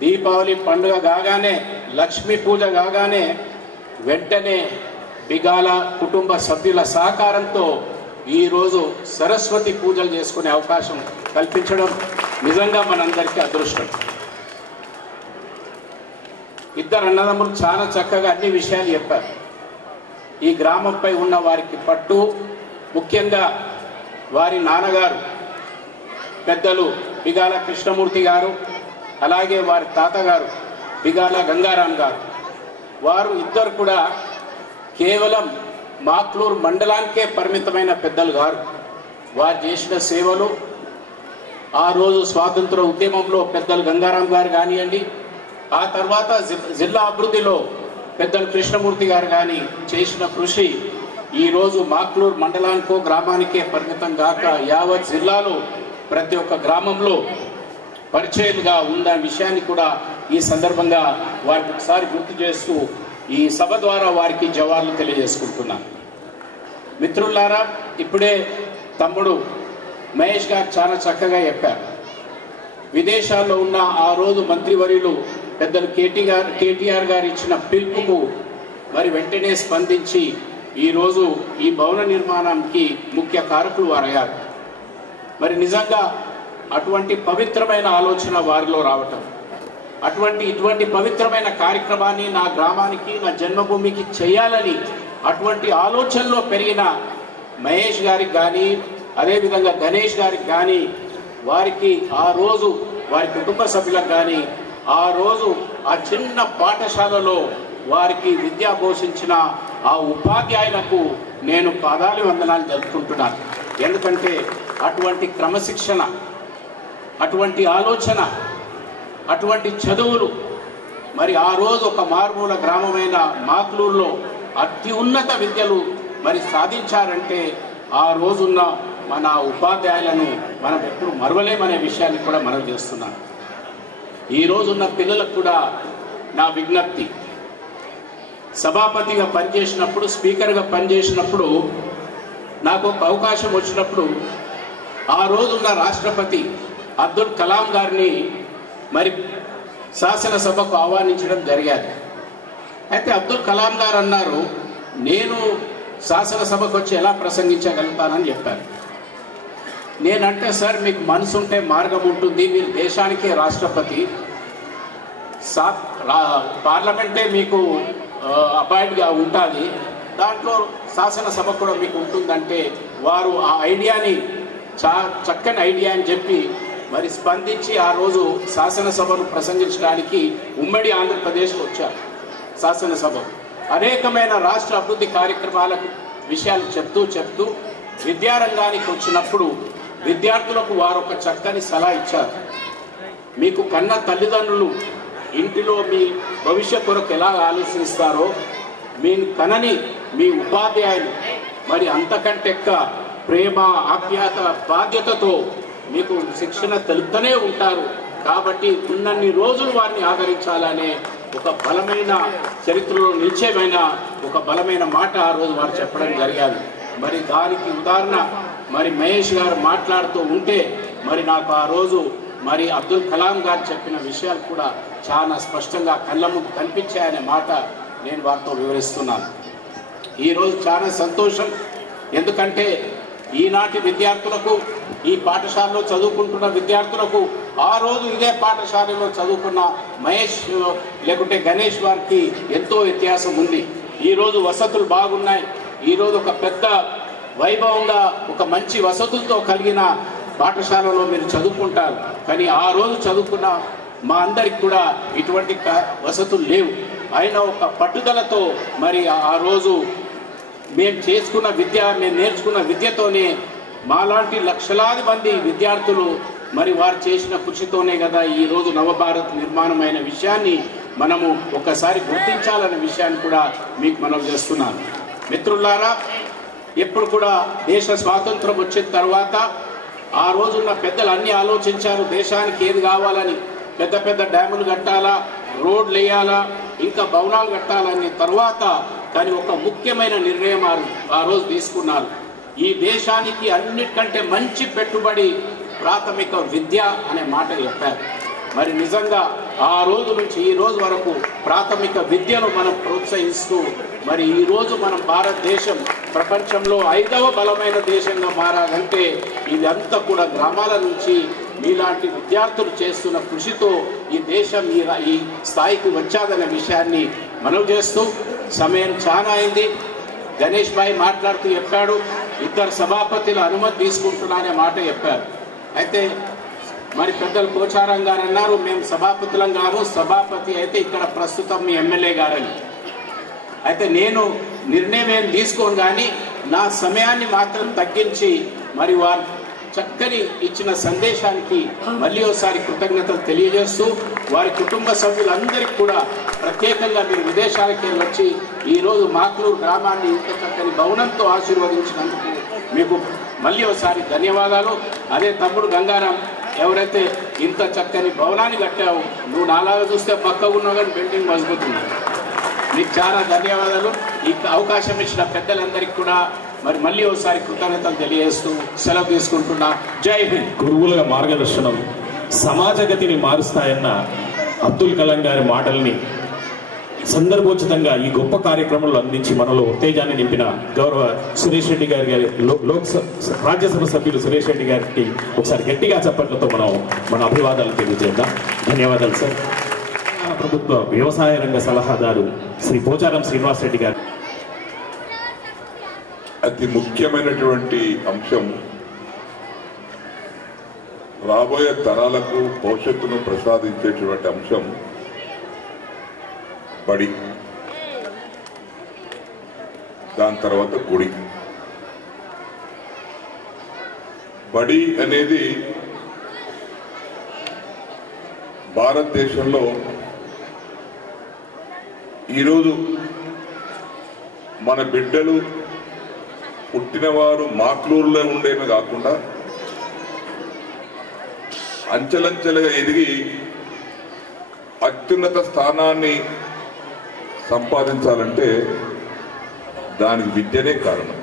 దీపావళి పండుగ కాగానే, లక్ష్మీ పూజ కాగానే వెంటనే బిగాల కుటుంబ సభ్యుల సహకారంతో ఈరోజు సరస్వతి పూజలు చేసుకునే అవకాశం కల్పించడం నిజంగా మనందరికీ అదృష్టం. ఇద్దరు అన్నదమ్ములు చాలా చక్కగా అన్ని విషయాలు చెప్పారు. ఈ గ్రామంపై ఉన్న వారికి పట్టు, ముఖ్యంగా వారి నాన్నగారు పెద్దలు బిగాల కృష్ణమూర్తి గారు, అలాగే వారి తాతగారు బిగాల గంగారాం గారు, వారు ఇద్దరు కూడా కేవలం మాక్లూరు మండలానికే పరిమితమైన పెద్దలు గారు. వారు చేసిన సేవలు, ఆ రోజు స్వాతంత్ర ఉద్యమంలో పెద్దలు గంగారాం గారు కానివ్వండి, ఆ తర్వాత జిల్లా అభివృద్ధిలో పెద్దలు కృష్ణమూర్తి గారు కానీ చేసిన కృషి ఈరోజు మాక్లూరు మండలానికో గ్రామానికే పరిమితం కాక యావత్ జిల్లాలో ప్రతి ఒక్క గ్రామంలో పరిచయంగా ఉన్న విషయాన్ని కూడా ఈ సందర్భంగా వారికి ఒకసారి గుర్తు చేస్తూ ఈ సభ ద్వారా వారికి జవాబులు తెలియజేసుకుంటున్నాను. మిత్రులారా, ఇప్పుడే తమ్ముడు మహేష్ గారు చాలా చక్కగా చెప్పారు. విదేశాల్లో ఉన్న ఆ రోజు మంత్రివర్యులు పెద్దలు కేటీఆర్ గారు ఇచ్చిన పిలుపుకు మరి వెంటనే స్పందించి ఈరోజు ఈ భవన నిర్మాణానికి ముఖ్య కారకులు వారయ్యారు. మరి నిజంగా అటువంటి పవిత్రమైన ఆలోచన వారిలో రావటం, ఇటువంటి పవిత్రమైన కార్యక్రమాన్ని నా గ్రామానికి, నా జన్మభూమికి చేయాలని అటువంటి ఆలోచనలో పెరిగిన మహేష్ గారికి కానీ అదేవిధంగా గణేష్ గారికి కానీ వారికి ఆ రోజు వారి కుటుంబ సభ్యులకు కానీ ఆ రోజు ఆ చిన్న పాఠశాలలో వారికి విద్య పోషించిన ఆ ఉపాధ్యాయులకు నేను పాదాలు వందనాలు జరుపుకుంటున్నాను. ఎందుకంటే అటువంటి క్రమశిక్షణ, అటువంటి ఆలోచన, అటువంటి చదువులు మరి ఆ రోజు ఒక మారుమూల గ్రామమైన మాక్లూరులో అత్యున్నత విద్యలు మరి సాధించారంటే ఆ రోజున్న మన ఉపాధ్యాయులను మనం ఎప్పుడు మరవలేమనే విషయాన్ని కూడా మనం చేస్తున్నాం. ఈ రోజున్న పిల్లలకు కూడా నా విజ్ఞప్తి, సభాపతిగా పనిచేసినప్పుడు, స్పీకర్గా పనిచేసినప్పుడు నాకు ఒక అవకాశం వచ్చినప్పుడు ఆ రోజున్న రాష్ట్రపతి అబ్దుల్ కలాం గారిని మరి శాసనసభకు ఆహ్వానించడం జరిగాది. అయితే అబ్దుల్ కలాం గారు అన్నారు, నేను శాసనసభకు వచ్చి ఎలా ప్రసంగించగలుగుతానని చెప్పారు. నేనంటే, సార్ మీకు మనసు ఉంటే మార్గం ఉంటుంది, మీరు దేశానికే రాష్ట్రపతి, పార్లమెంటే మీకు అపాయింట్గా ఉంటుంది, దాంట్లో శాసనసభ కూడా మీకు ఉంటుందంటే వారు ఆ ఐడియాని చక్కని ఐడియా అని చెప్పి మరి స్పందించి ఆ రోజు శాసనసభను ప్రసంగించడానికి ఉమ్మడి ఆంధ్రప్రదేశ్కి వచ్చారు. శాసనసభ అనేకమైన రాష్ట్ర అభివృద్ధి కార్యక్రమాలకు విషయాలు చెప్తూ విద్యారంగానికి వచ్చినప్పుడు విద్యార్థులకు వారు ఒక చక్కని సలహా ఇచ్చారు. మీకు కన్న తల్లిదండ్రులు ఇంటిలో మీ భవిష్యత్ కొరకు ఎలా ఆలోచిస్తారో మీ కనని మీ ఉపాధ్యాయులు మరి అంతకంటే ప్రేమ, ఆప్యాయత, బాధ్యతతో మీకు శిక్షణ తెలుపుతూనే ఉంటారు. కాబట్టి ఉన్నన్ని రోజులు వారిని ఆదరించాలనే ఒక బలమైన చరిత్రలో నిలిచేమైన ఒక బలమైన మాట ఆ రోజు వారు చెప్పడం జరిగింది. మరి దానికి ఉదాహరణ మరి మహేష్ గారు మాట్లాడుతూ ఉంటే మరి నాకు ఆ రోజు మరి అబ్దుల్ కలాం గారు చెప్పిన విషయాలు కూడా చాలా స్పష్టంగా కళ్ళ ముందు కనిపించాయనే మాట నేను వారితో వివరిస్తున్నాను. ఈరోజు చాలా సంతోషం, ఎందుకంటే ఈనాటి విద్యార్థులకు, ఈ పాఠశాలలో చదువుకుంటున్న విద్యార్థులకు ఆ రోజు ఇదే పాఠశాలలో చదువుకున్న మహేష్ లేకుంటే గణేష్ వారికి ఎంతో వ్యత్యాసం ఉంది. ఈరోజు వసతులు బాగున్నాయి, ఈరోజు ఒక పెద్ద వైభవంగా ఒక మంచి వసతులతో కలిగిన పాఠశాలలో మీరు చదువుకుంటారు. కానీ ఆ రోజు చదువుకున్న మా అందరికి కూడా ఇటువంటి వసతులు లేవు. అయినా ఒక పట్టుదలతో మరి ఆ రోజు మేము నేర్చుకున్న విద్యతోనే మాలాంటి లక్షలాది మంది విద్యార్థులు మరి వారు చేసిన కృషితోనే కదా ఈరోజు నవభారత్ నిర్మాణమైన విషయాన్ని మనము ఒకసారి గుర్తించాలనే విషయాన్ని కూడా మీకు మనం చేస్తున్నాను. మిత్రులారా, ఎప్పుడు కూడా దేశ స్వాతంత్రం వచ్చిన తర్వాత ఆ రోజున్న పెద్దలు అన్నీ ఆలోచించారు, దేశానికి ఏది కావాలని. పెద్ద పెద్ద డ్యాములు కట్టాలా, రోడ్లు వేయాలా, ఇంకా భవనాలు కట్టాలని తర్వాత కానీ ఒక ముఖ్యమైన నిర్ణయం ఆ రోజు తీసుకున్నారు. ఈ దేశానికి అన్నిటికంటే మంచి పెట్టుబడి ప్రాథమిక విద్య అనే మాట చెప్పారు. మరి నిజంగా ఆ రోజు నుంచి ఈ రోజు వరకు ప్రాథమిక విద్యను మనం ప్రోత్సహిస్తూ మరి ఈరోజు మనం భారతదేశం ప్రపంచంలో 5వ బలమైన దేశంగా మారాలంటే ఇదంతా కూడా గ్రామాల నుంచి మీలాంటి విద్యార్థులు చేస్తున్న కృషితో ఈ దేశం ఈ స్థాయికి వచ్చాదనే విషయాన్ని మనం చేస్తూ, సమయం చాలా అయింది. గణేష్ భాయ్ మాట్లాడుతూ చెప్పాడు, 2 సభాపతుల అనుమతి తీసుకుంటున్నానే మాట చెప్పారు. అయితే మరి పెద్దలు పోచారం గారు అన్నారు, మేము సభాపతులం కాదు, సభాపతి అయితే ఇక్కడ ప్రస్తుతం మీ ఎమ్మెల్యే గారని. అయితే నేను నిర్ణయం ఏం తీసుకోను, కానీ నా సమయాన్ని మాత్రం తగ్గించి మరి వారు చక్కని ఇచ్చిన సందేశానికి మళ్ళీ ఒకసారి కృతజ్ఞతలు తెలియజేస్తూ వారి కుటుంబ సభ్యులందరికీ కూడా ప్రత్యేకంగా మీరు విదేశాలకి వచ్చి ఈరోజు మాక్లూరు గ్రామాన్ని ఇంత చక్కని భవనంతో ఆశీర్వదించినందుకు మీకు మళ్ళీ ఒకసారి ధన్యవాదాలు. అదే తమ్ముడు గంగారాం, ఎవరైతే ఇంత చక్కని భవనాన్ని కట్టావు, నువ్వు నాలాగా చూస్తే పక్కగా ఉన్నావు కానీ బిల్డింగ్ మజబూతున్నావు. మీకు చాలా ధన్యవాదాలు. ఈ అవకాశం ఇచ్చిన పెద్దలందరికీ కూడా మరి మళ్ళీ ఒకసారి కృతజ్ఞతలు తెలియజేస్తూ సెలవు తీసుకుంటున్నా. జై హింద్. గురువుల మార్గదర్శనం సమాజగతిని మారుస్తాయన్న అబ్దుల్ కలాం గారి మాటల్ని సందర్భోచితంగా ఈ గొప్ప కార్యక్రమంలో అందించి మనలో ఉత్తేజాన్ని నింపిన గౌరవ సురేష్ రెడ్డి గారి రాజ్యసభ సభ్యులు సురేష్ రెడ్డి గారికి ఒకసారి గట్టిగా చప్పట్లతో మన అభివాదాలు తెలియజేద్దాం. ధన్యవాదాలు సార్. ప్రభుత్వ వ్యవసాయ రంగ సలహాదారు శ్రీ పోచారం శ్రీనివాస్ రెడ్డి గారు. అతి ముఖ్యమైనటువంటి అంశం రాబోయే తరాలకు భవిష్యత్తును ప్రసాదించేటువంటి అంశం బడి, దాని తర్వాత గుడి. బడి అనేది భారతదేశంలో ఈరోజు మన బిడ్డలు పుట్టినవారు మాక్లూరులో ఉండేవి కాకుండా అంచెలంచెలుగా ఎదిగి అత్యున్నత స్థానాన్ని సంపాదించాలంటే దానికి విద్యనే కారణం.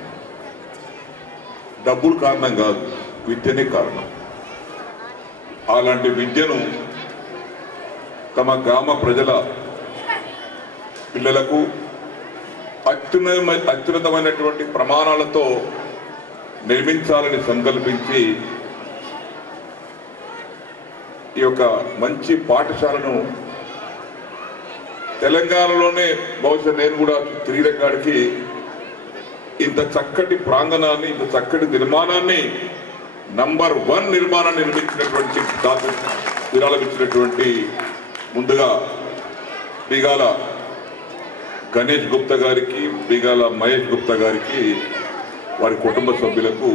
డబ్బులు కారణం కాదు, విద్యనే కారణం. అలాంటి విద్యను తమ గ్రామ ప్రజల పిల్లలకు అత్యున్నతమైనటువంటి ప్రమాణాలతో నిర్మించాలని సంకల్పించి ఈ యొక్క మంచి పాఠశాలను తెలంగాణలోనే, బహుశా నేను కూడా తిరిగిన కాడికి ఇంత చక్కటి ప్రాంగణాన్ని, ఇంత చక్కటి నిర్మాణాన్ని, నంబర్ 1 నిర్మాణాన్ని నిర్మించినటువంటి విరాళం ఇచ్చినటువంటి ముందుగా బిగాల గణేష్ గుప్తా గారికి, బిగాల మహేష్ గుప్తా గారికి, వారి కుటుంబ సభ్యులకు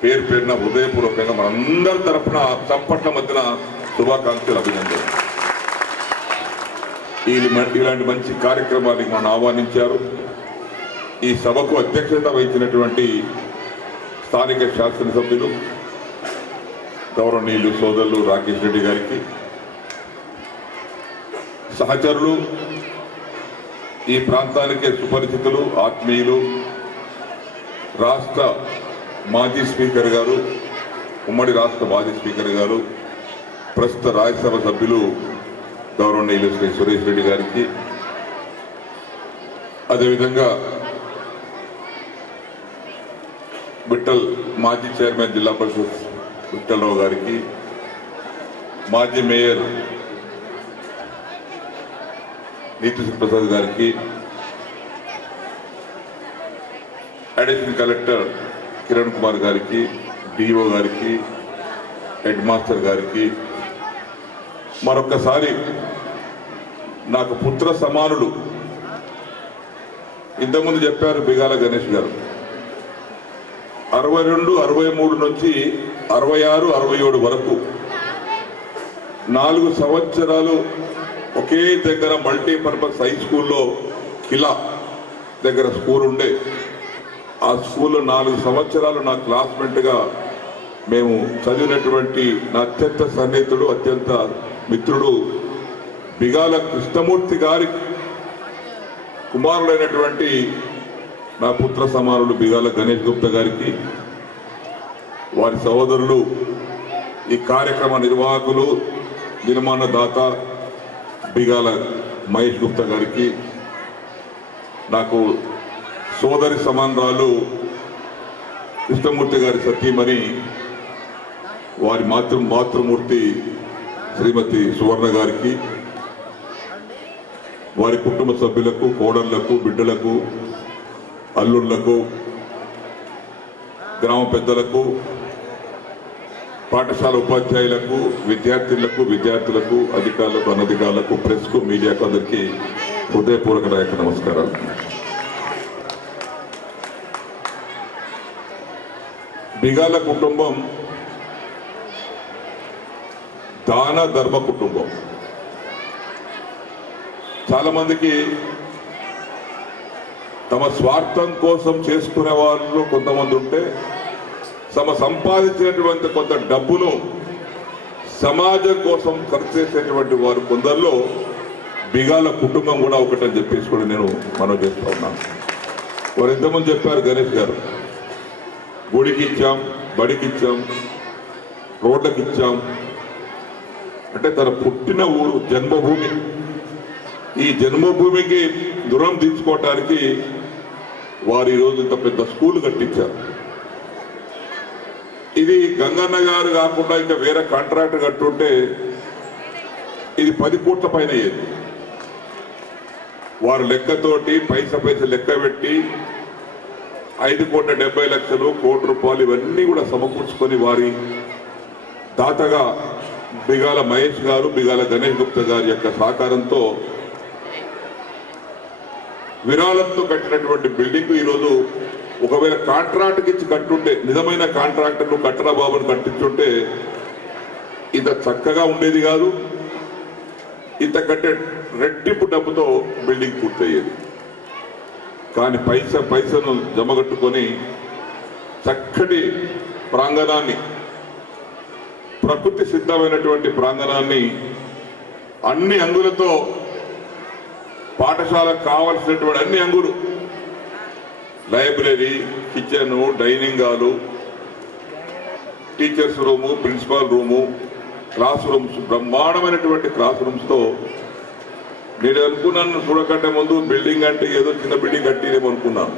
పేరు పేరున హృదయపూర్వకంగా మనందరి తరఫున చప్పట్ల మధ్యన శుభాకాంక్షలు, అభినందనలు. ఇలాంటి మంచి కార్యక్రమానికి మనం ఆహ్వానించారు. ఈ సభకు అధ్యక్షత వహించినటువంటి స్థానిక శాసనసభ్యులు గౌరవనీయులు సోదరులు రాకేష్ రెడ్డి గారికి, సహచరులు, ఈ ప్రాంతానికే సుపరిచితులు, ఆత్మీయులు, రాష్ట్ర మాజీ స్పీకర్ గారు, ఉమ్మడి రాష్ట్ర మాజీ స్పీకర్ గారు, ప్రస్తుత రాజ్యసభ సభ్యులు గౌరవనీయులు శ్రీ సురేష్ రెడ్డి గారికి, అదేవిధంగా విఠల్ మాజీ చైర్మన్ జిల్లా పరిషత్ విఠలరావు గారికి, మాజీ మేయర్ నీతి ప్రసాద్ గారికి, అడిషనల్ కలెక్టర్ కిరణ్ కుమార్ గారికి, డిఓ గారికి, హెడ్ మాస్టర్ గారికి, మరొక్కసారి నాకు పుత్ర సమానులు, ఇంతకుముందు చెప్పారు బిగాల గణేష్ గారు, 62, 63 నుంచి 66, 67 వరకు 4 సంవత్సరాలు ఒకే దగ్గర మల్టీపర్పస్ హై స్కూల్లో కిలా దగ్గర స్కూల్ ఉండే, ఆ స్కూల్లో 4 సంవత్సరాలు నా క్లాస్మేట్గా మేము చదివినటువంటి నా అత్యంత సన్నిహితుడు, అత్యంత మిత్రుడు బిగాల కృష్ణమూర్తి గారి కుమారుడైనటువంటి నా పుత్ర సమానులు బిగాల గణేష్ గుప్తా గారికి, వారి సహోదరులు, ఈ కార్యక్రమ నిర్వాహకులు, నిర్మాణదాత బిగాల మహేష్ గుప్తా గారికి, నాకు సోదరి సమానరాలు కృష్ణమూర్తి గారి సతీమణి, వారి మాతృమూర్తి శ్రీమతి సువర్ణ గారికి, వారి కుటుంబ సభ్యులకు, కోడళ్లకు, బిడ్డలకు, అల్లుళ్లకు, గ్రామ పెద్దలకు, పాఠశాల ఉపాధ్యాయులకు, విద్యార్థులకు, అధికారులకు, అనధికారులకు, ప్రెస్కు, మీడియాకు అందరికీ హృదయపూర్వక నమస్కారాలు. బిగాల కుటుంబం దాన ధర్మ కుటుంబం. చాలా మందికి తమ స్వార్థం కోసం చేసుకునే వాళ్ళు కొంతమంది ఉంటే, తమ సంపాదించినటువంటి కొంత డబ్బును సమాజం కోసం ఖర్చు చేసేటువంటి వారు కొందరిలో బిగాల కుటుంబం కూడా ఒకటని చెప్పేసి కూడా నేను మనవి చేస్తూ ఉన్నాను. వారు ఎంతమంది చెప్పారు, గణేష్ గారు, గుడికి ఇచ్చాం, బడికి ఇచ్చాం, రోడ్లకి ఇచ్చాం అంటే తన పుట్టిన ఊరు జన్మభూమి, ఈ జన్మభూమికి దూరం తీసుకోవటానికి వారు ఈరోజు ఇంత పెద్ద స్కూల్ కట్టించారు. ఇది గంగన్న గారు కాకుండా ఇంకా వేరే కాంట్రాక్ట్ కట్టుంటే ఇది 10 కోట్ల పైన అయ్యేది. వారు లెక్కతోటి పైస లెక్క పెట్టి 5,70,00,000 కోటి రూపాయలు ఇవన్నీ కూడా సమకూర్చుకొని వారి దాతగా బిగాల మహేష్ గారు, బిగాల గణేష్ గుప్తా గారి యొక్క సహకారంతో విరాళంతో కట్టినటువంటి బిల్డింగ్ ఈరోజు ఒకవేళ కాంట్రాక్ట్కి ఇచ్చి కట్టుంటే, నిజమైన కాంట్రాక్టర్లు కట్టడా బాబుని కట్టించుంటే ఇంత చక్కగా ఉండేది కాదు. ఇంత కట్టే రెట్టింపు డబ్బుతో బిల్డింగ్ పూర్తయ్యేది. కానీ పైసను జమగట్టుకొని చక్కటి ప్రాంగణాన్ని, ప్రకృతి సిద్ధమైనటువంటి ప్రాంగణాన్ని అన్ని అంగులతో, పాఠశాలకు కావలసినటువంటి అన్ని అంగులు, library, kitchen, dining hall, teachers room, principal room, class rooms, బ్రహ్మాండమైనటువంటి క్లాస్ రూమ్స్తో నేను అనుకున్నాను. చూడకంటే ముందు బిల్డింగ్ అంటే ఏదో చిన్న బిల్డింగ్ కట్టినేమో అనుకున్నాను.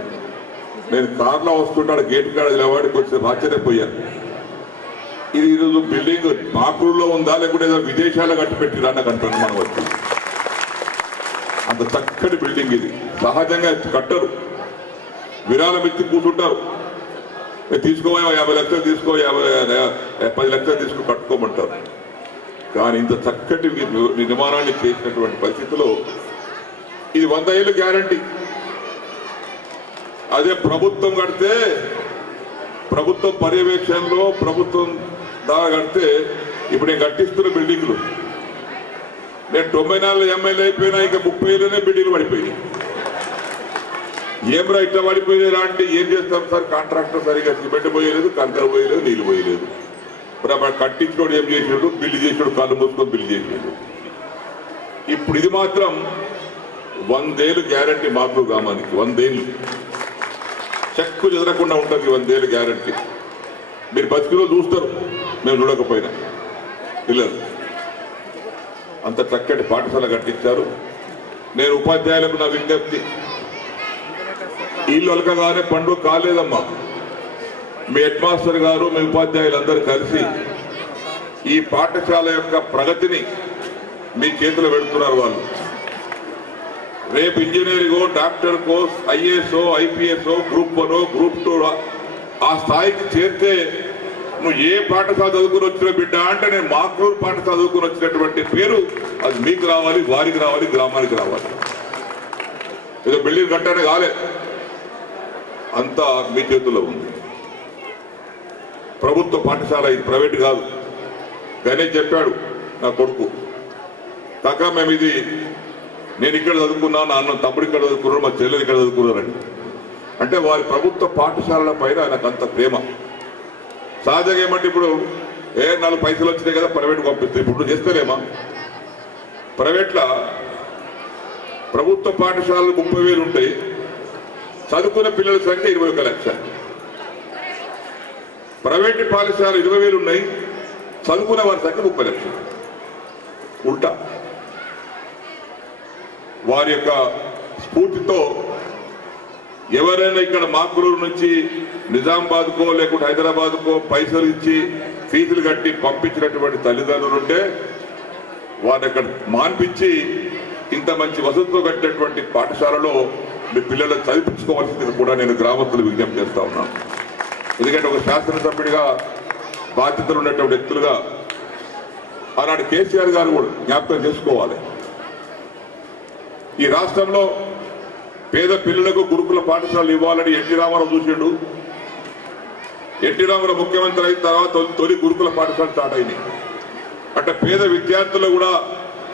నేను కార్లో వస్తుంటాడు, గేట్ కాడ నిలబడికి వచ్చి ఆశ్చర్యపోయాను. ఇది ఈరోజు బిల్డింగ్ మాకూరులో ఉందా లేకుంటే ఏదో విదేశాల్లో కట్టి పెట్టిరా నాకు అంటాను. మనం వచ్చి అంత చక్కటి బిల్డింగ్ ఇది. సహజంగా కట్టరు, విరాళం ఇచ్చి కూర్చుంటారు. తీసుకోవా 50 లక్షలు తీసుకో, 10 లక్షలు తీసుకో కట్టుకోమంటారు. కానీ ఇంత చక్కటి నిర్మాణాన్ని చేసినటువంటి పరిస్థితిలో ఇది 100 ఏళ్ళు గ్యారంటీ. అదే ప్రభుత్వం కడితే, ప్రభుత్వం పర్యవేక్షణలో ప్రభుత్వం దాకా కడితే, ఇప్పుడు నేను కట్టిస్తున్న బిల్డింగ్లు నేను 94 ఎమ్మెల్యే అయిపోయినా ఇంకా 30 ఏళ్ళనే బిల్డింగ్లు పడిపోయి. ఏం రైట్ పడిపోయినా అంటే ఏం చేస్తాం సార్, కాంట్రాక్టర్ సరిగా సిమెంట్ పోయలేదు, కంకర పోయలేదు, నీళ్లు పోయలేదు. ఇప్పుడు కట్టించుకోడు ఏం చేసాడు, బిల్లు చేసాడు, కళ్ళు మూసుకొని బిల్లు చేసాడు. ఇప్పుడు ఇది మాత్రం 100 ఏళ్ళు గ్యారంటీ. మాకు గ్రామానికి 100 ఏళ్ళు చెక్కు చెదరకుండా ఉంటుంది. 100 ఏళ్ళు గ్యారంటీ. మీరు బతికిలో చూస్తారు, మేము చూడకపోయినా. పిల్లలు అంత చక్కటి పాఠశాల కట్టించారు. నేను ఉపాధ్యాయులకు నా విజ్ఞప్తి, ఇల్లు అలకగానే పండుగ కాలేదమ్మా. మీ హెడ్ మాస్టర్ గారు, మీ ఉపాధ్యాయులందరూ కలిసి ఈ పాఠశాల యొక్క ప్రగతిని మీ చేతిలో పెడుతున్నారు. వాళ్ళు రేపు ఇంజనీరింగో, డాక్టర్కో, ఐఏఎస్ఓ, ఐపీఎస్ఓ, గ్రూప్ 1, గ్రూప్ 2 ఆ స్థాయికి చేరితే నువ్వు ఏ పాఠశాల చదువుకుని వచ్చిన బిడ్డ అంటే నేను మాకూరు పాఠశాల చదువుకుని వచ్చినటువంటి పేరు అది మీకు రావాలి, వారికి రావాలి, గ్రామానికి రావాలి. ఏదో బిల్డింగ్ కట్టానే కాలే, అంతా మీ చేతుల్లో ఉంది. ప్రభుత్వ పాఠశాల ఇది, ప్రైవేట్ కాదు. గణేష్ చెప్పాడు నా కొడుకు, కాక మేము ఇది నేను ఇక్కడ చదువుకున్నాను, నా అన్న తమ్ముడు ఇక్కడ చదువుకున్నాడు, మా చెల్లెలు ఇక్కడ చదువుకున్నారండి అంటే వారి ప్రభుత్వ పాఠశాలల పైన నాకు అంత ప్రేమ. సహజంగా ఏమంటే ఇప్పుడు 4 పైసలు వచ్చినాయి కదా ప్రైవేట్కి పంపిస్తే ఇప్పుడు చేస్తలేమా? ప్రైవేట్లో ప్రభుత్వ పాఠశాలలు 30,000 ఉంటాయి, చదువుకున్న పిల్లల సంఖ్య 21 లక్షలు. ప్రైవేటు పాఠశాలలు 20,000 ఉన్నాయి, చదువుకున్న వారి సంఖ్య 30 లక్షలు. ఉల్టా వారి యొక్క స్ఫూర్తితో ఎవరైనా ఇక్కడ మాకూరు నుంచి నిజామాబాద్కో లేకుంటే హైదరాబాద్కో పైసలు ఇచ్చి ఫీజులు కట్టి పంపించినటువంటి తల్లిదండ్రులు ఉంటే వారిని అక్కడ మాన్పించి ఇంత మంచి వసతితో కట్టినటువంటి పాఠశాలలో మీ పిల్లలను చదివించుకోవాల్సింది కూడా నేను గ్రామస్తులు విజ్ఞప్తి చేస్తా ఉన్నాను. ఎందుకంటే ఒక శాసనసభ్యుడిగా బాధ్యతలు ఉన్నటువంటి వ్యక్తులుగా ఆనాడు కేసీఆర్ గారు కూడా జ్ఞాపకం చేసుకోవాలి. ఈ రాష్ట్రంలో పేద పిల్లలకు గురుకుల పాఠశాలలు ఇవ్వాలని ఎన్టీ రామారావు చూసిండు. ఎన్టీ రామారావు ముఖ్యమంత్రి అయిన తర్వాత తొలి గురుకుల పాఠశాల స్టార్ట్ అయినాయి. అంటే పేద విద్యార్థులు కూడా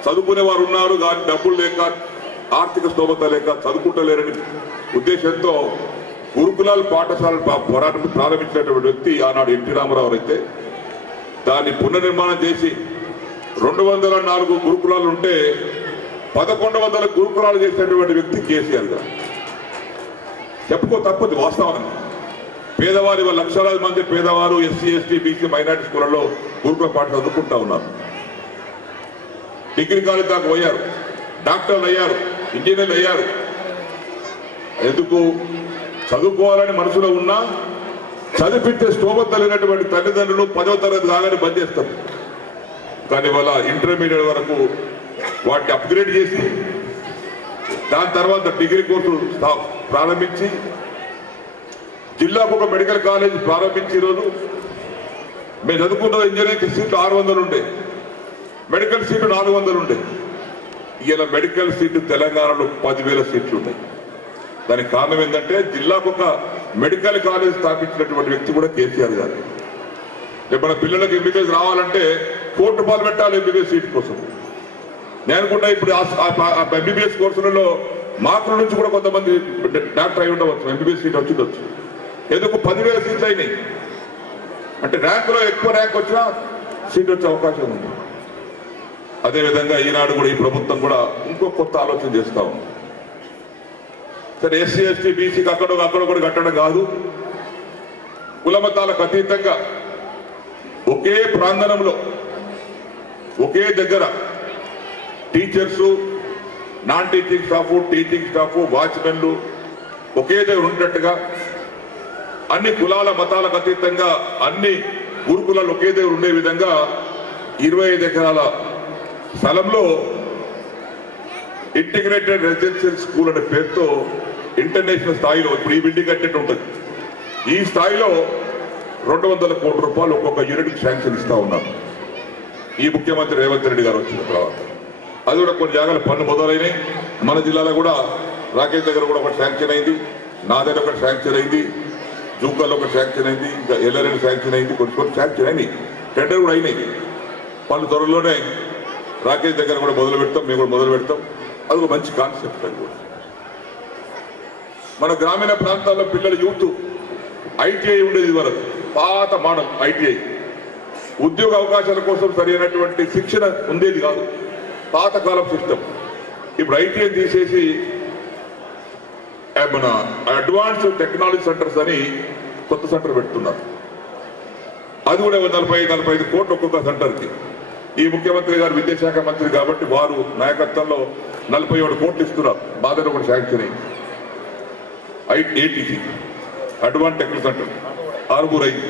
చదువుకునే వారు ఉన్నారు, కానీ డబ్బులు లేక, ఆర్థిక స్తోమత లేక చదువుకుంటలేరని ఉద్దేశంతో గురుకులాల పాఠశాలలు పోరాటం ప్రారంభించినటువంటి వ్యక్తి ఆనాడు ఎన్టీ రామారావు అయితే దాన్ని పునర్నిర్మాణం చేసి 204 గురుకులాలు ఉంటే 1100 గురుకులాలు చేసినటువంటి వ్యక్తి కేసీఆర్ గారు. చెప్పుకో తప్పదు వాస్తవం. పేదవారి లక్షలాది మంది పేదవారు ఎస్సీ, ఎస్టీ, బీసీ, మైనార్టీ స్కూళ్లలో గురుకుల పాఠశాల చదువుకుంటా ఉన్నారు. డిగ్రీ కాలేజ్ దాకా పోయారు, డాక్టర్లు అయ్యారు, ఇంజనీర్లు అయ్యారు. ఎందుకు? చదువుకోవాలని మనసులో ఉన్నా చదివించే స్తోమత లేనటువంటి తల్లిదండ్రులు 10వ తరగతి కాగానే బంద్ చేస్తారు. కానీ వాళ్ళ ఇంటర్మీడియట్ వరకు వాటిని అప్గ్రేడ్ చేసి దాని తర్వాత డిగ్రీ కోర్సులు ప్రారంభించి జిల్లాకు ఒక మెడికల్ కాలేజ్ ప్రారంభించి ఈరోజు మేము చదువుకున్న ఇంజనీరింగ్ సీట్లు 600 ఉండే, మెడికల్ సీట్లు 400 ఉండే. ఇలా మెడికల్ సీట్లు తెలంగాణలో 10,000 సీట్లు ఉన్నాయి. దానికి కారణం ఏంటంటే జిల్లాకు ఒక మెడికల్ కాలేజ్ స్థాపించినటువంటి వ్యక్తి కూడా కేసీఆర్ గారు. రేపు మన పిల్లలకు ఎంబీబీఎస్ రావాలంటే ₹1,00,00,000 పెట్టాలి ఎంబీబీఎస్ సీట్ కోసం. నేను అనుకుంటా ఇప్పుడు ఎంబీబీఎస్ కోర్సులలో మార్కుల నుంచి కూడా కొంతమంది డాక్టర్ అయి ఉండవచ్చు, ఎంబీబీఎస్ సీట్ వచ్చిండొచ్చు. ఎందుకు 10,000 సీట్లు అయినాయి అంటే ర్యాంకులో ఎక్కువ ర్యాంక్ వచ్చినా సీట్ వచ్చే అవకాశం ఉంది. అదేవిధంగా ఈనాడు కూడా ఈ ప్రభుత్వం కూడా ఇంకో కొత్త ఆలోచన చేస్తా ఉంది. సరే ఎస్సీ ఎస్టీ బీసీకి అక్కడ కూడా కట్టడం కాదు, కులమతాలకు అతీతంగా ఒకే ప్రాంగణంలో ఒకే దగ్గర teachers, non teaching staff, teaching staff, వాచ్మెన్లు ఒకే దగ్గర ఉండేట్టుగా అన్ని కులాల మతాలకు అతీతంగా అన్ని గురుకులాలు ఒకే దగ్గర ఉండే విధంగా 25 ఎకరాల స్థలంలో ఇంటిగ్రేటెడ్ రెసిడెన్షియల్ స్కూల్ అనే పేరుతో ఇంటర్నేషనల్ స్థాయిలో ఇప్పుడు ఈ బిల్డింగ్ కట్టేట్టు ఉంటుంది. ఈ స్థాయిలో 200 కోట్ల రూపాయలు ఒక్కొక్క యూనిట్కి శాంక్షన్ ఇస్తా ఉన్నారు ఈ ముఖ్యమంత్రి రేవంత్ రెడ్డి గారు వచ్చిన తర్వాత. అది కూడా కొన్ని జాగాల పనులు మొదలైనవి. మన జిల్లాలో కూడా రాకేష్ దగ్గర కూడా ఒకటి శాంక్షన్ అయింది, నా దగ్గర ఒకటి శాంక్షన్ అయింది, జూకాల్లో ఒకటి శాంక్షన్ అయింది, ఇంకా ఎల్ఆర్ఎన్ శాంక్షన్ అయింది, కొన్ని శాంక్షన్ అయినాయి, టెండర్ కూడా అయినాయి. పనులు త్వరలోనే రాకేష్ దగ్గర కూడా మొదలు పెడతాం, మేము కూడా మొదలు పెడతాం. అది ఒక మంచి కాన్సెప్ట్. అది కూడా మన గ్రామీణ ప్రాంతాల్లో పిల్లల యూత్ ఐటీఐ ఉండేది వరకు, పాత మోడల్ ఐటీఐ, ఉద్యోగ అవకాశాల కోసం సరైనటువంటి శిక్షణ ఉండేది కాదు, పాతకాలం సిస్టమ్. ఇప్పుడు ఐటీఐ తీసేసి మన అడ్వాన్స్ టెక్నాలజీ సెంటర్స్ అని కొత్త సెంటర్ పెడుతున్నారు. అది కూడా 40-45 కోట్లు ఒక్కొక్క సెంటర్కి. ఈ ముఖ్యమంత్రి గారు విద్యాశాఖ మంత్రి కాబట్టి వారు నాయకత్వంలో 47 కోట్లు ఇస్తున్నారు. బాధలో కూడా శాంక్షన్ అయింది. ATC advance technical centre Armoor అయింది.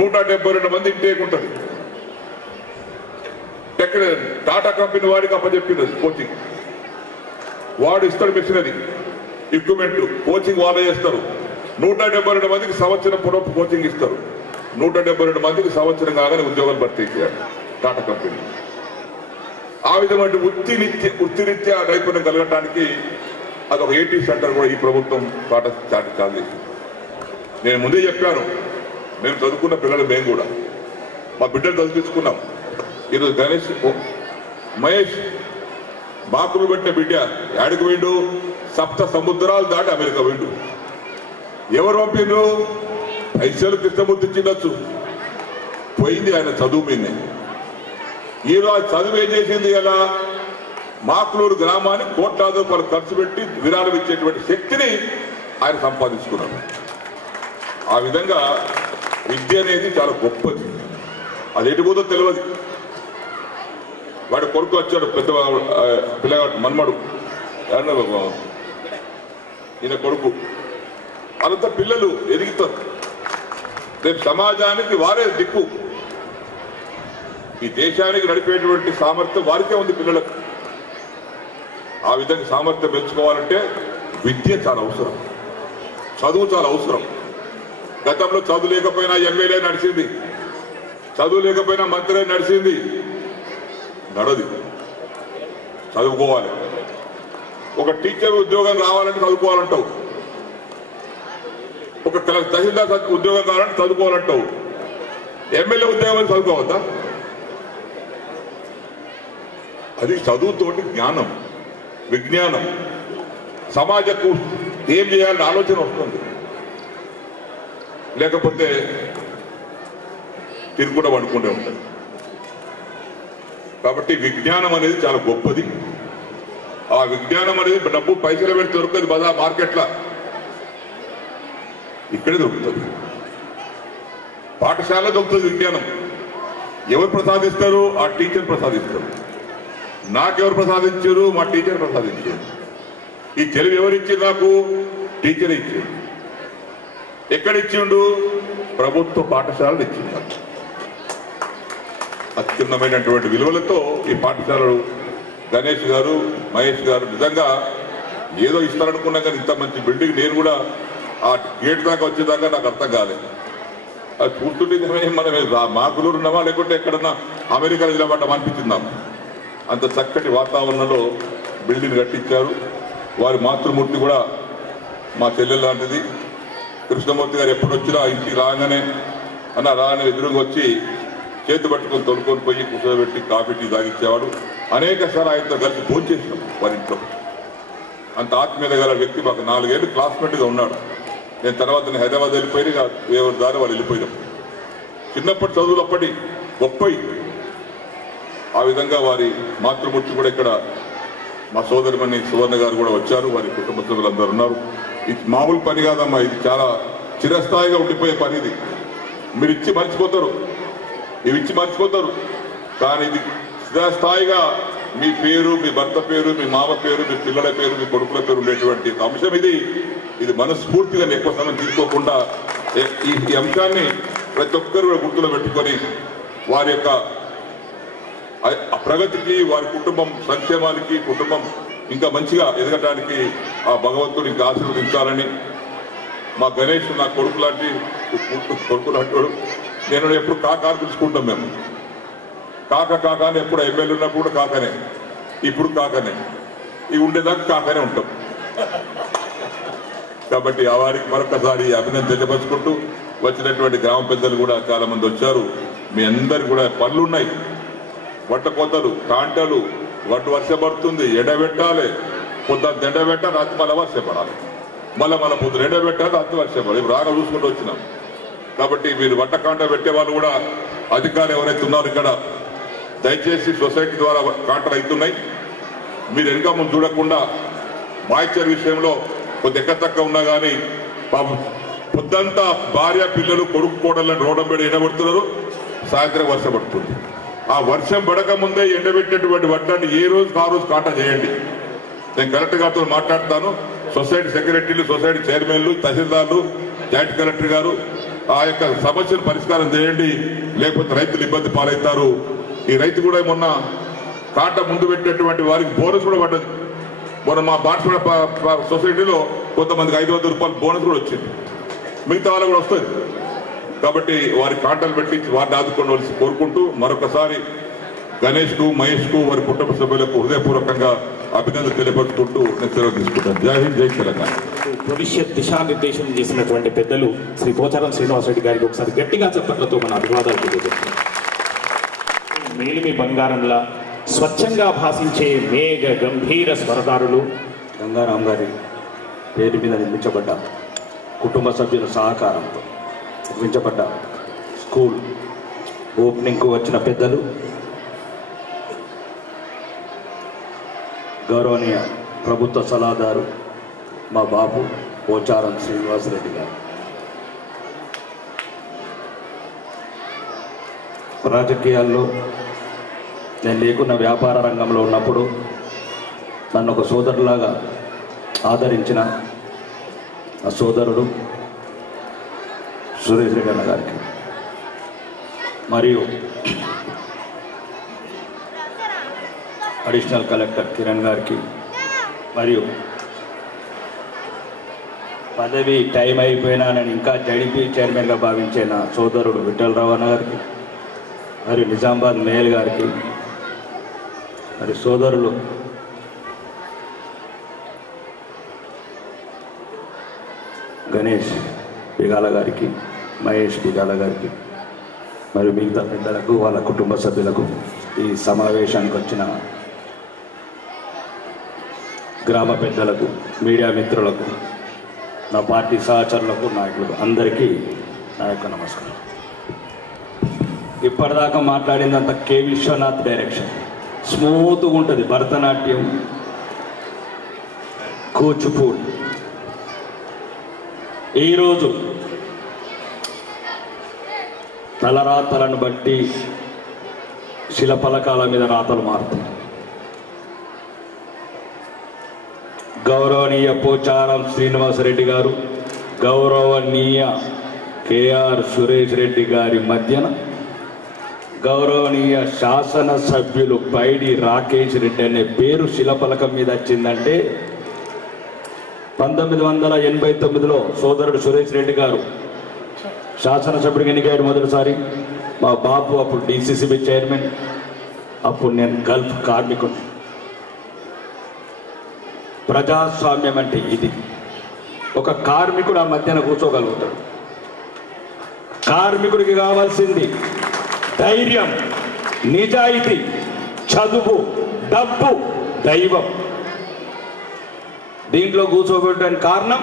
172 మంది ఇంటేక్ ఉంటుంది. టాటా కంపెనీ వాడికి అప్పచెప్పింది కోచింగ్, వాడు ఇస్తాడు మిషనరీ ఎక్విప్మెంట్, కోచింగ్ వాళ్ళే చేస్తారు. 172 మందికి సంవత్సరం పొడవు కోచింగ్ ఇస్తారు. 172 మందికి సంవత్సరం కాగానే ఉద్యోగాలు భర్తీ చేయాలి టాటా కంపెనీ. ఆ విధమైన వృత్తిరీత్యా నైపుణ్యం కలగడానికి అదొక ఏటీ సెంటర్ కూడా ఈ ప్రభుత్వం చాలు చేసింది. నేను ముందే చెప్పాను, మేము చదువుకున్న పిల్లలు మేము కూడా మా బిడ్డలు చదివించుకున్నాం. ఈరోజు గణేష్ మహేష్ బాకులు పెట్టిన బిడ్డ యాడికి పోయిండు, 7 సముద్రాలు దాటి అమెరికా పోయిండు. ఎవరు పంపిండ్రు? పైసలు కృష్ణమూర్తి ఇచ్చిండొచ్చు, పోయింది ఆయన చదువు మీదనే. ఈరోజు చదువు ఏం చేసింది? ఎలా మాకులూరు గ్రామానికి కోట్లాది రూపాయలు ఖర్చు పెట్టి విరాళం ఇచ్చేటువంటి శక్తిని ఆయన సంపాదించుకున్నాడు. ఆ విధంగా విద్య అనేది చాలా గొప్పది. అది ఎటుపోదో తెలియదు. వాడి కొడుకు వచ్చాడు, పెద్ద పిల్లగాడు మన్మడు, ఈయన కొడుకు. వాళ్ళంతా పిల్లలు ఎదుగుతారు. రేపు సమాజానికి వారే దిక్కు. ఈ దేశానికి నడిపేటువంటి సామర్థ్యం వారికే ఉంది పిల్లలకు. ఆ విధంగా సామర్థ్యం పెంచుకోవాలంటే విద్య చాలా అవసరం, చదువు చాలా అవసరం. గతంలో చదువు లేకపోయినా ఎమ్మెల్యే నడిచింది, చదువు లేకపోయినా మంత్రి నడిచింది. నడది, చదువుకోవాలి. ఒక టీచర్ ఉద్యోగం రావాలంటే చదువుకోవాలంటావు, ఒక తహసీల్దార్ ఉద్యోగం కావాలంటే చదువుకోవాలంటావు, ఎమ్మెల్యే ఉద్యోగం చదువుకోవద్దా? అది చదువుతోటి జ్ఞానం, విజ్ఞానం, సమాజకు ఏం చేయాలని ఆలోచన వస్తుంది. లేకపోతే తిరుగుకుండా పడుకుంటూ ఉంటుంది. కాబట్టి విజ్ఞానం అనేది చాలా గొప్పది. ఆ విజ్ఞానం అనేది డబ్బు పైసలు పెట్టి దొరుకుతుంది బజార్ మార్కెట్లో, ఇక్కడే దొరుకుతుంది. పాఠశాల దొరుకుతుంది విజ్ఞానం. ఎవరు ప్రసాదిస్తారు? ఆ టీచర్ ప్రసాదిస్తారు. నాకెవరు ప్రసాదించారు? మా టీచర్ ప్రసాదించారు. ఈ తెలివి ఎవరిచ్చారు? నాకు టీచర్ ఇచ్చారు. ఎక్కడిచ్చిండు? ప్రభుత్వ పాఠశాలలు ఇచ్చిండు. అత్యున్నమైనటువంటి విలువలతో ఈ పాఠశాలలు గణేష్ గారు, మహేష్ గారు నిజంగా ఏదో ఇస్తారనుకున్నా కానీ ఇంత మంచి బిల్డింగ్ నేను కూడా ఆ గేట్ దాకా వచ్చేదాకా నాకు అర్థం కాలేదు. అది చూస్తుంటే మనం మాకులూరు ఉన్నామా లేకుంటే ఎక్కడన్నా అమెరికాలో నిలబడ్డాం అనిపించిందాం. అంత చక్కటి వాతావరణంలో బిల్డింగ్ కట్టించారు. వారి మాతృమూర్తి కూడా మా చెల్లెలు లాంటిది. కృష్ణమూర్తి గారు ఎప్పుడు వచ్చినా ఇంటికి రాగానే అన్న రాగానే ఎదురుగా వచ్చి చేతి పట్టుకొని తొడుకొని పోయి కూర్చోబెట్టి కాఫీ టీ తాగిచ్చేవాడు. అనేక సార్లు ఆయనతో కలిసి భోంచేసినాం వారి ఇంట్లో. అంత ఆత్మీయత గల వ్యక్తి. మాకు 4 ఏళ్ళు క్లాస్మేట్గా ఉన్నాడు. నేను తర్వాత హైదరాబాద్ వెళ్ళిపోయి ఎవరి దారి వాళ్ళు వెళ్ళిపోయినాం. చిన్నప్పటి చదువులు అప్పటి గొప్పవి. ఆ విధంగా వారి మాతృమూర్తి కూడా ఇక్కడ మా సోదరిమణి సువర్ణ గారు కూడా వచ్చారు. వారి కుటుంబ సభ్యులందరూ ఉన్నారు. ఇది మామూలు పని కాదమ్మా, ఇది చాలా చిరస్థాయిగా ఉండిపోయే పని. ఇది మీరు ఇచ్చి మర్చిపోతారు, ఇవి ఇచ్చి మర్చిపోతారు, కానీ ఇది చిరస్థాయిగా మీ పేరు, మీ భర్త పేరు, మీ మామ పేరు, మీ పిల్లల పేరు, మీ కొడుకుల పేరు ఉండేటువంటి అంశం ఇది. ఇది మనస్ఫూర్తిగా ఎక్కువ సమయం తీసుకోకుండా ఈ అంశాన్ని ప్రతి ఒక్కరు గుర్తులో పెట్టుకొని వారి యొక్క ప్రగతికి, వారి కుటుంబం సంక్షేమానికి, కుటుంబం ఇంకా మంచిగా ఎదగడానికి ఆ భగవంతుడు ఇంకా ఆశీర్వదించాలని. మా గణేష్ నా కొడుకు లాంటి కొడుకు లాంటి నేను ఎప్పుడు కాకా పిలుచుకుంటాం మేము. కాకా అని ఎప్పుడు ఎమ్మెల్యే ఉన్నప్పుడు కూడా కాకనే, ఇప్పుడు కాకనే, ఇవి ఉండేదాకా కాకనే ఉంటాం. కాబట్టి ఆ వారికి మరొకసారి అభినందన తెలియపరుచుకుంటూ వచ్చినటువంటి గ్రామ పెద్దలు కూడా చాలా మంది వచ్చారు. మీ అందరికి కూడా పనులు ఉన్నాయి. వడ్డ కోతలు, కాంటలు, వడ్డు వర్షం పడుతుంది, ఎండబెట్టాలి, పొద్దున్న ఎండబెట్టాలి, రాత్రి మళ్ళీ వర్షం పడాలి, మళ్ళీ పొద్దున ఎండబెట్టాలి, రాత్రి వర్షం పడాలి. ఇప్పుడు రాగా చూసుకుంటూ వచ్చినాం. కాబట్టి మీరు వడ్డ కాంట పెట్టే వాళ్ళు కూడా అధికారులు ఎవరైతే ఉన్నారో ఇక్కడ దయచేసి సొసైటీ ద్వారా కాంటలు అవుతున్నాయి. మీరు వెనుక ముందు చూడకుండా మాయిచర్ విషయంలో కొంత ఎక్కతక్క ఉన్నా కానీ పాపం పొద్దంతా భార్య పిల్లలు కొడుకు కోడలను రోడ్డు మీద ఎండబెడుతున్నారు. సాయంత్రం వర్షం పడుతుంది. ఆ వర్షం పడక ముందే ఎండబెట్టినటువంటి వడ్డాన్ని ఏ రోజుకి ఆ రోజు కాంటా చేయండి. నేను కలెక్టర్ గారితో మాట్లాడతాను. సొసైటీ సెక్రటరీలు, సొసైటీ చైర్మన్లు, తహసీల్దార్లు, జాయింట్ కలెక్టర్ గారు ఆ యొక్క సమస్యను పరిష్కారం చేయండి. లేకపోతే రైతులు ఇబ్బంది పాలవుతారు. ఈ రైతు కూడా మొన్న కాంట ముందు పెట్టినటువంటి వారికి బోనస్ కూడా పడ్డది. మొన్న మా బాట్పడ సొసైటీలో కొంతమందికి 500 రూపాయలు బోనస్ కూడా వచ్చింది. మిగతా వాళ్ళకు కూడా వస్తుంది. కాబట్టి వారి కాంటలు పెట్టి వారిని ఆదుకోవాల్సి కోరుకుంటూ మరొకసారి గణేష్కు, మహేష్కు, వారి కుటుంబ సభ్యులకు హృదయపూర్వకంగా అభినందనలు తెలియపరుచుకుంటూ నేను సెలవు తీసుకుంటాను. జై హింద్, జై తెలంగాణ. భవిష్యత్ దిశానిర్దేశం చేసినటువంటి పెద్దలు శ్రీ పోచారం శ్రీనివాసరెడ్డి గారికి ఒకసారి గట్టిగా చప్పట్లతో మన అభివాదాలు తెలియజేస్తున్నాం. మేలిమి బంగారంలా స్వచ్ఛంగా భాషించే మేఘ గంభీర స్వరదారులు గంగారాం గారి పేరు మీద నిర్మించబడ్డ, కుటుంబ సభ్యుల సహకారంతో నిర్మించబడ్డ స్కూల్ ఓపెనింగ్కు వచ్చిన పెద్దలు, గౌరవనీయ ప్రభుత్వ సలహాదారు మా బాబు పోచారం శ్రీనివాసరెడ్డి గారు, రాజకీయాల్లో నేను లేకున్న వ్యాపార రంగంలో ఉన్నప్పుడు నన్ను ఒక సోదరులాగా ఆదరించిన ఆ సోదరుడు సురేష్ రెడ్డి అన్న గారికి, మరియు అడిషనల్ కలెక్టర్ కిరణ్ గారికి, మరియు పదవి టైం అయిపోయినా నేను ఇంకా జడిపి చైర్మన్గా భావించే నా సోదరుడు విఠలరావు అన్న గారికి, మరియు నిజామాబాద్ మేయర్ గారికి, మరి సోదరులు గణేష్ బిగాల గారికి, మహేష్ బిగాల గారికి, మరియు మిగతా పెద్దలకు, వాళ్ళ కుటుంబ సభ్యులకు, ఈ సమావేశానికి వచ్చిన గ్రామ పెద్దలకు, మీడియా మిత్రులకు, నా పార్టీ సహచరులకు, నాయకులకు అందరికీ నా యొక్క నమస్కారం. ఇప్పటిదాకా మాట్లాడిందంత కె విశ్వనాథ్ డైరెక్షన్ స్మూత్గా ఉంటుంది. భరతనాట్యం, కూచిపూడి. ఈరోజు తలరాతలను బట్టి శిలఫలకాల మీద రాతలు మారుతాయి. గౌరవనీయ పోచారం శ్రీనివాసరెడ్డి గారు, గౌరవనీయ కేఆర్ సురేష్ రెడ్డి గారి మధ్యన గౌరవనీయ శాసనసభ్యులు పైడి రాకేష్ రెడ్డి అనే పేరు శిలఫలకం మీద వచ్చిందంటే 1989లో సోదరుడు సురేష్ రెడ్డి గారు శాసనసభ్యుడికి ఎన్నికయ్యాడు మొదటిసారి. మా బాపు అప్పుడు డిసిసిబి చైర్మన్, అప్పుడు నేను గల్ఫ్ కార్మికుడు. ప్రజాస్వామ్యం అంటే ఇది. ఒక కార్మికుడు ఆ మధ్యన కూర్చోగలుగుతాడు. కార్మికుడికి కావాల్సింది ధైర్యం, నిజాయితీ, చదువు, డబ్బు, దైవం. దీంట్లో కూర్చోబెట్టడానికి కారణం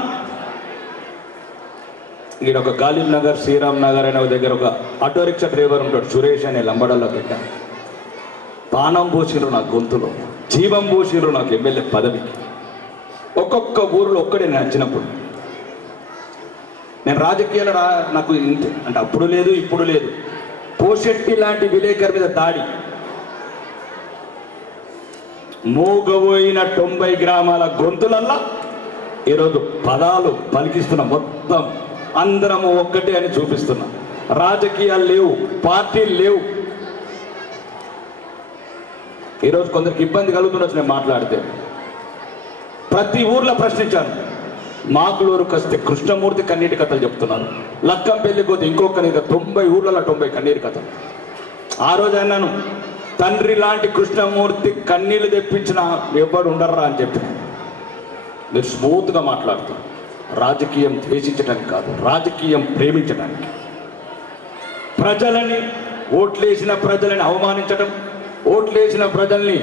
ఇక్కడ ఒక గాలిబ్ నగర్, శ్రీరామ్ నగర్ అనే దగ్గర ఒక ఆటో రిక్షా డ్రైవర్ ఉంటాడు, సురేష్ అనే లంబడల్లో పెట్ట. ప్రాణం పోసిరు నా గొంతులో, జీవం పోసిరు నాకు ఎమ్మెల్యే పదవికి. ఒక్కొక్క ఊరిలో ఒక్కడే నేను వచ్చినప్పుడు. నేను రాజకీయాలు నాకు అంటే అప్పుడు లేదు, ఇప్పుడు లేదు. పోషెట్టి లాంటి విలేకరు మీద దాడి, మూగబోయిన 90 గ్రామాల గొంతులల్లా ఈరోజు పదాలు పలికిస్తున్న, మొత్తం అందరము ఒక్కటే అని చూపిస్తున్నా. రాజకీయాలు లేవు, పార్టీలు లేవు. ఈరోజు కొందరికి ఇబ్బంది కలుగుతుండొచ్చు నేను మాట్లాడితే. ప్రతి ఊర్లో ప్రశ్నించాను. మాకులూరు కస్తే కృష్ణమూర్తి కన్నీటి కథలు చెప్తున్నారు. లక్కం పెళ్లికి పోతే ఇంకొక 90 ఊర్లలో 90 కన్నీటి కథలు. ఆ రోజు అన్నాను, తండ్రి లాంటి కృష్ణమూర్తి కన్నీళ్లు తెప్పించిన ఎవరు ఉండర్రా అని చెప్పి. మీరు స్మూత్గా మాట్లాడుతారు. రాజకీయం ద్వేషించడానికి కాదు, రాజకీయం ప్రేమించడానికి. ప్రజలని, ఓట్లేసిన ప్రజలని అవమానించడం, ఓట్లేసిన ప్రజల్ని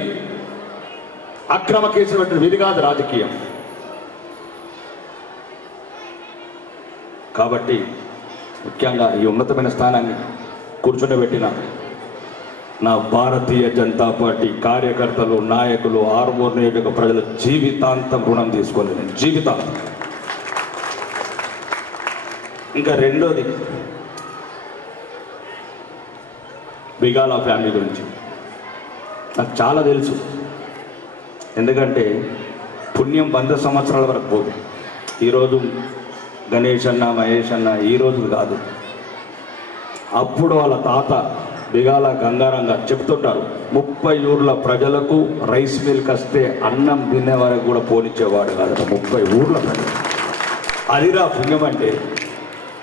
అక్రమ కేసులు పెట్టడం, ఇది కాదు రాజకీయం. కాబట్టి ముఖ్యంగా ఈ ఉన్నతమైన స్థానాన్ని కూర్చుండబెట్టిన నా భారతీయ జనతా పార్టీ కార్యకర్తలు, నాయకులు, ఆర్మూర్ నియోజక ప్రజల జీవితాంతం రుణం తీసుకోలేదు నేను, జీవితాంతం. ఇంకా రెండోది బిగాల ఫ్యామిలీ గురించి నాకు చాలా తెలుసు. ఎందుకంటే పుణ్యం 100 సంవత్సరాల వరకు పోదు. ఈరోజు గణేష్ అన్న, మహేష్ అన్న ఈరోజు కాదు, అప్పుడు వాళ్ళ తాత బిగాల గంగారాం గారు చెప్తుంటారు, 30 ఊర్ల ప్రజలకు రైస్ మిల్క్ వస్తే అన్నం తినే వరకు కూడా పోనిచ్చేవాడు కాదు. 30 ఊర్ల ప్రజలు. అదిరా పుణ్యం అంటే.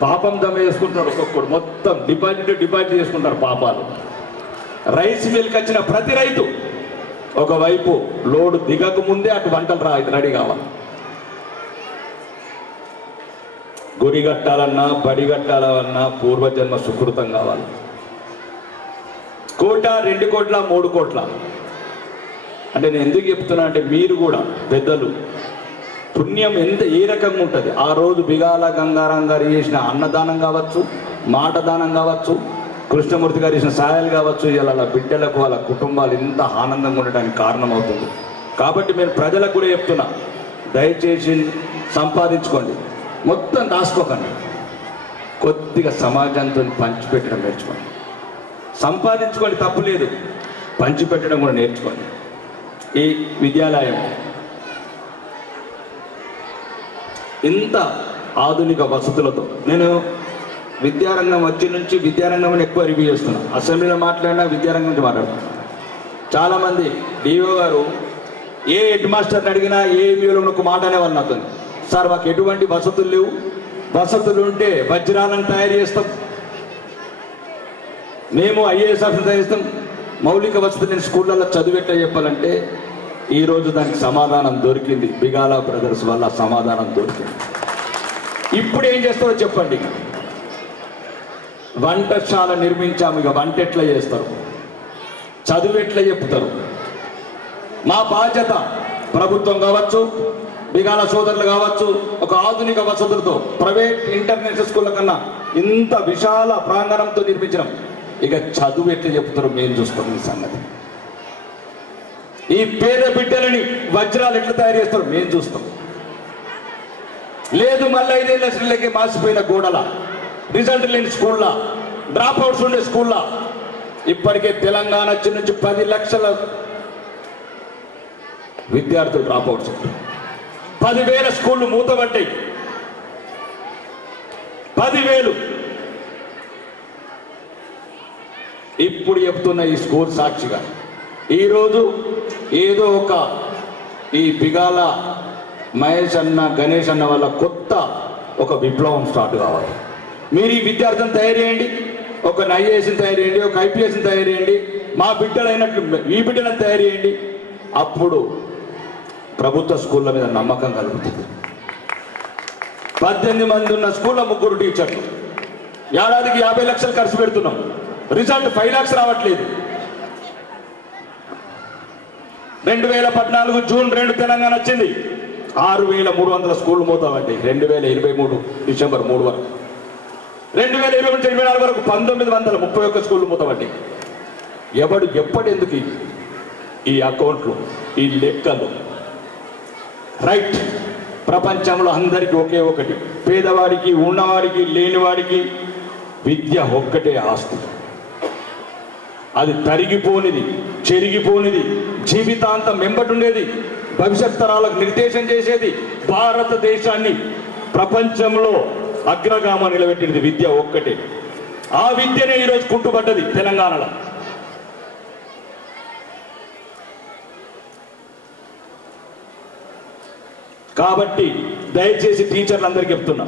పాపం దమ చేసుకుంటున్నారు ఒక్కొక్కడు, మొత్తం డిపాజిట్ చేసుకుంటారు పాపాలు. రైస్ మిల్క్ వచ్చిన ప్రతి రైతు ఒకవైపు లోడు దిగక ముందే అటు వంటలు రెడీ కావాలి. గుడి కట్టాలన్నా, బడి కట్టాలన్నా పూర్వజన్మ సుకృతం కావాలి. 1 కోట, 2 కోట్ల, 3 కోట్ల అంటే నేను ఎందుకు చెప్తున్నా అంటే, మీరు కూడా పెద్దలు పుణ్యం ఏ రకంగా ఉంటుంది. ఆ రోజు బిగాల గంగారాం గారు చేసిన అన్నదానం కావచ్చు, మాట దానం కావచ్చు, కృష్ణమూర్తి గారు చేసిన సాయాలు కావచ్చు, ఇలా బిడ్డలకు వాళ్ళ కుటుంబాలు ఇంత ఆనందంగా ఉండడానికి కారణమవుతుంది. కాబట్టి నేను ప్రజలకు కూడా చెప్తున్నా, దయచేసి సంపాదించుకోండి, మొత్తం దాచుకోకండి. కొద్దిగా సమాజంతో పంచిపెట్టడం నేర్చుకోండి. సంపాదించుకోండి, తప్పు లేదు, పంచిపెట్టడం కూడా నేర్చుకోండి. ఈ విద్యాలయం ఇంత ఆధునిక వసతులతో, నేను విద్యారంగం వచ్చి నుంచి విద్యారంగం ఎక్కువ రివ్యూ చేస్తున్నాను. అసెంబ్లీలో మాట్లాడినా విద్యారంగం నుంచి మాట్లాడుతున్నాను. చాలామంది డిఓ గారు ఏ హెడ్ మాస్టర్ని అడిగినా ఏ ఎంఈఓలో ఒక మాట అనేవాళ్ళు నాతో, సార్ మాకు ఎటువంటి వసతులు లేవు, వసతులు ఉంటే వజ్రాలను తయారు చేస్తాం, మేము ఐఏఎస్ ఆఫీసర్ తయారు చేస్తాం. మౌలిక వసతులు నేను స్కూళ్ళల్లో చదివేట్లా చెప్పాలంటే ఈరోజు దానికి సమాధానం దొరికింది. బిగాల బ్రదర్స్ వల్ల సమాధానం దొరికింది. ఇప్పుడు ఏం చేస్తారో చెప్పండి. వంటశాల నిర్మించాము, ఇక వంట ఎట్లా చేస్తారు, చదువు ఎట్లా చెప్తారు. మా బాధ్యత ప్రభుత్వం కావచ్చు, బిగాల సోదరులు కావచ్చు, ఒక ఆధునిక వసతులతో ప్రైవేట్ ఇంటర్నేషనల్ స్కూళ్ళ కన్నా ఇంత విశాల ప్రాంగణంతో నిర్మించడం. ఇక చదువు ఎట్లా చెప్తారో మేము చూస్తాం. ఈ సంగతి, ఈ పేద బిడ్డలని వజ్రాలు ఎట్లా తయారు చేస్తారో మేము చూస్తాం. లేదు మళ్ళీ 5 ఏళ్ల శ్రీలకి మాసిపోయిన గోడల, రిజల్ట్ లేని స్కూళ్ళ, డ్రాప్ అవుట్స్ ఉండే స్కూళ్ళ. ఇప్పటికే తెలంగాణ నుంచి 10 లక్షల విద్యార్థులు డ్రాప్ అవుట్స్, 10,000 స్కూళ్ళు మూతబడ్డాయి. 10,000. ఇప్పుడు చెప్తున్న ఈ స్కూల్ సాక్షిగా ఈరోజు ఏదో ఒక ఈ బిగాల మహేష్ అన్న గణేష్ అన్న వల్ల కొత్త ఒక విప్లవం స్టార్ట్ కావాలి. మీరు ఈ విద్యార్థులను తయారు చేయండి, ఒక ఐఏఎస్ని తయారు చేయండి, ఒక ఐపీఎస్ని తయారు చేయండి, మా బిడ్డలైనట్టు ఈ బిడ్డలను తయారు చేయండి. అప్పుడు ప్రభుత్వ స్కూళ్ళ మీద నమ్మకం కలుగుతుంది. 18 మంది ఉన్న స్కూల్లో 3 టీచర్లు, ఏడాదికి 50 లక్షలు ఖర్చు పెడుతున్నాం, రిజల్ట్ 5 lakhs రావట్లేదు. 2014 జూన్ 2 తెలంగాణ వచ్చింది, 6300 స్కూళ్ళు మూతపడ్డాయి. 2023 డిసెంబర్ 3 వరకు, 2023-24 వరకు 1931 స్కూళ్ళు మూతపడ్డాయి. ఎవడు ఎప్పటిందుకు ఈ అకౌంట్లు, ఈ లెక్కలు? రైట్, ప్రపంచంలో అందరికీ ఒకే ఒకటి, పేదవాడికి ఉన్నవాడికి లేనివాడికి విద్య ఒక్కటే ఆస్తి. అది తరిగిపోనిది, చెరిగిపోనిది, జీవితాంతం వెంబడుండేది, భవిష్యత్ తరాలకు నిర్దేశం చేసేది, భారతదేశాన్ని ప్రపంచంలో అగ్రగామ నిలబెట్టినది విద్య ఒక్కటే. ఆ విద్యనే ఈరోజు కుంటుపడ్డది తెలంగాణలో. కాబట్టి దయచేసి టీచర్లందరికీ చెప్తున్నా,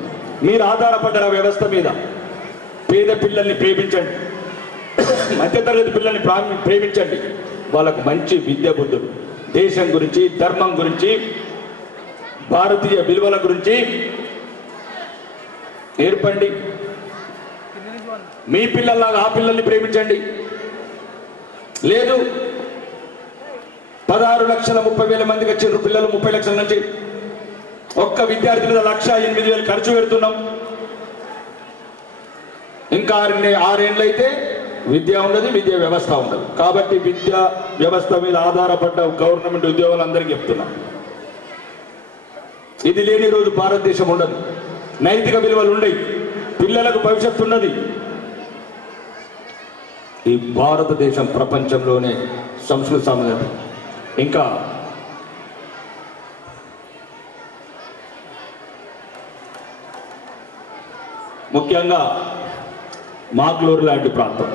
మీరు ఆధారపడ్డ వ్యవస్థ మీద. పేద పిల్లల్ని ప్రేమించండి, మధ్యతరగతి పిల్లల్ని ప్రేమించండి, వాళ్ళకు మంచి విద్య బుద్ధులు, దేశం గురించి, ధర్మం గురించి, భారతీయ విలువల గురించి నేర్పండి. మీ పిల్లల్లాగా ఆ పిల్లల్ని ప్రేమించండి. లేదు 16,30,000 మందికి వచ్చారు పిల్లలు, 30 లక్షల నుంచి. ఒక్క విద్యార్థి మీద 1,08,000 ఖర్చు పెడుతున్నాం. ఇంకా 6 ఏళ్ళు అయితే విద్య ఉండదు, విద్యా వ్యవస్థ ఉండదు. కాబట్టి విద్యా వ్యవస్థ మీద ఆధారపడ్డ గవర్నమెంట్ ఉద్యోగాలందరికీ చెప్తున్నాం, ఇది లేని రోజు భారతదేశం ఉండదు. నైతిక విలువలు ఉండయి, పిల్లలకు భవిష్యత్తు ఉన్నది. ఈ భారతదేశం ప్రపంచంలోనే సంస్కృతి సామ్రాజ్యం. ఇంకా ముఖ్యంగా మాగ్లూరు లాంటి ప్రాంతం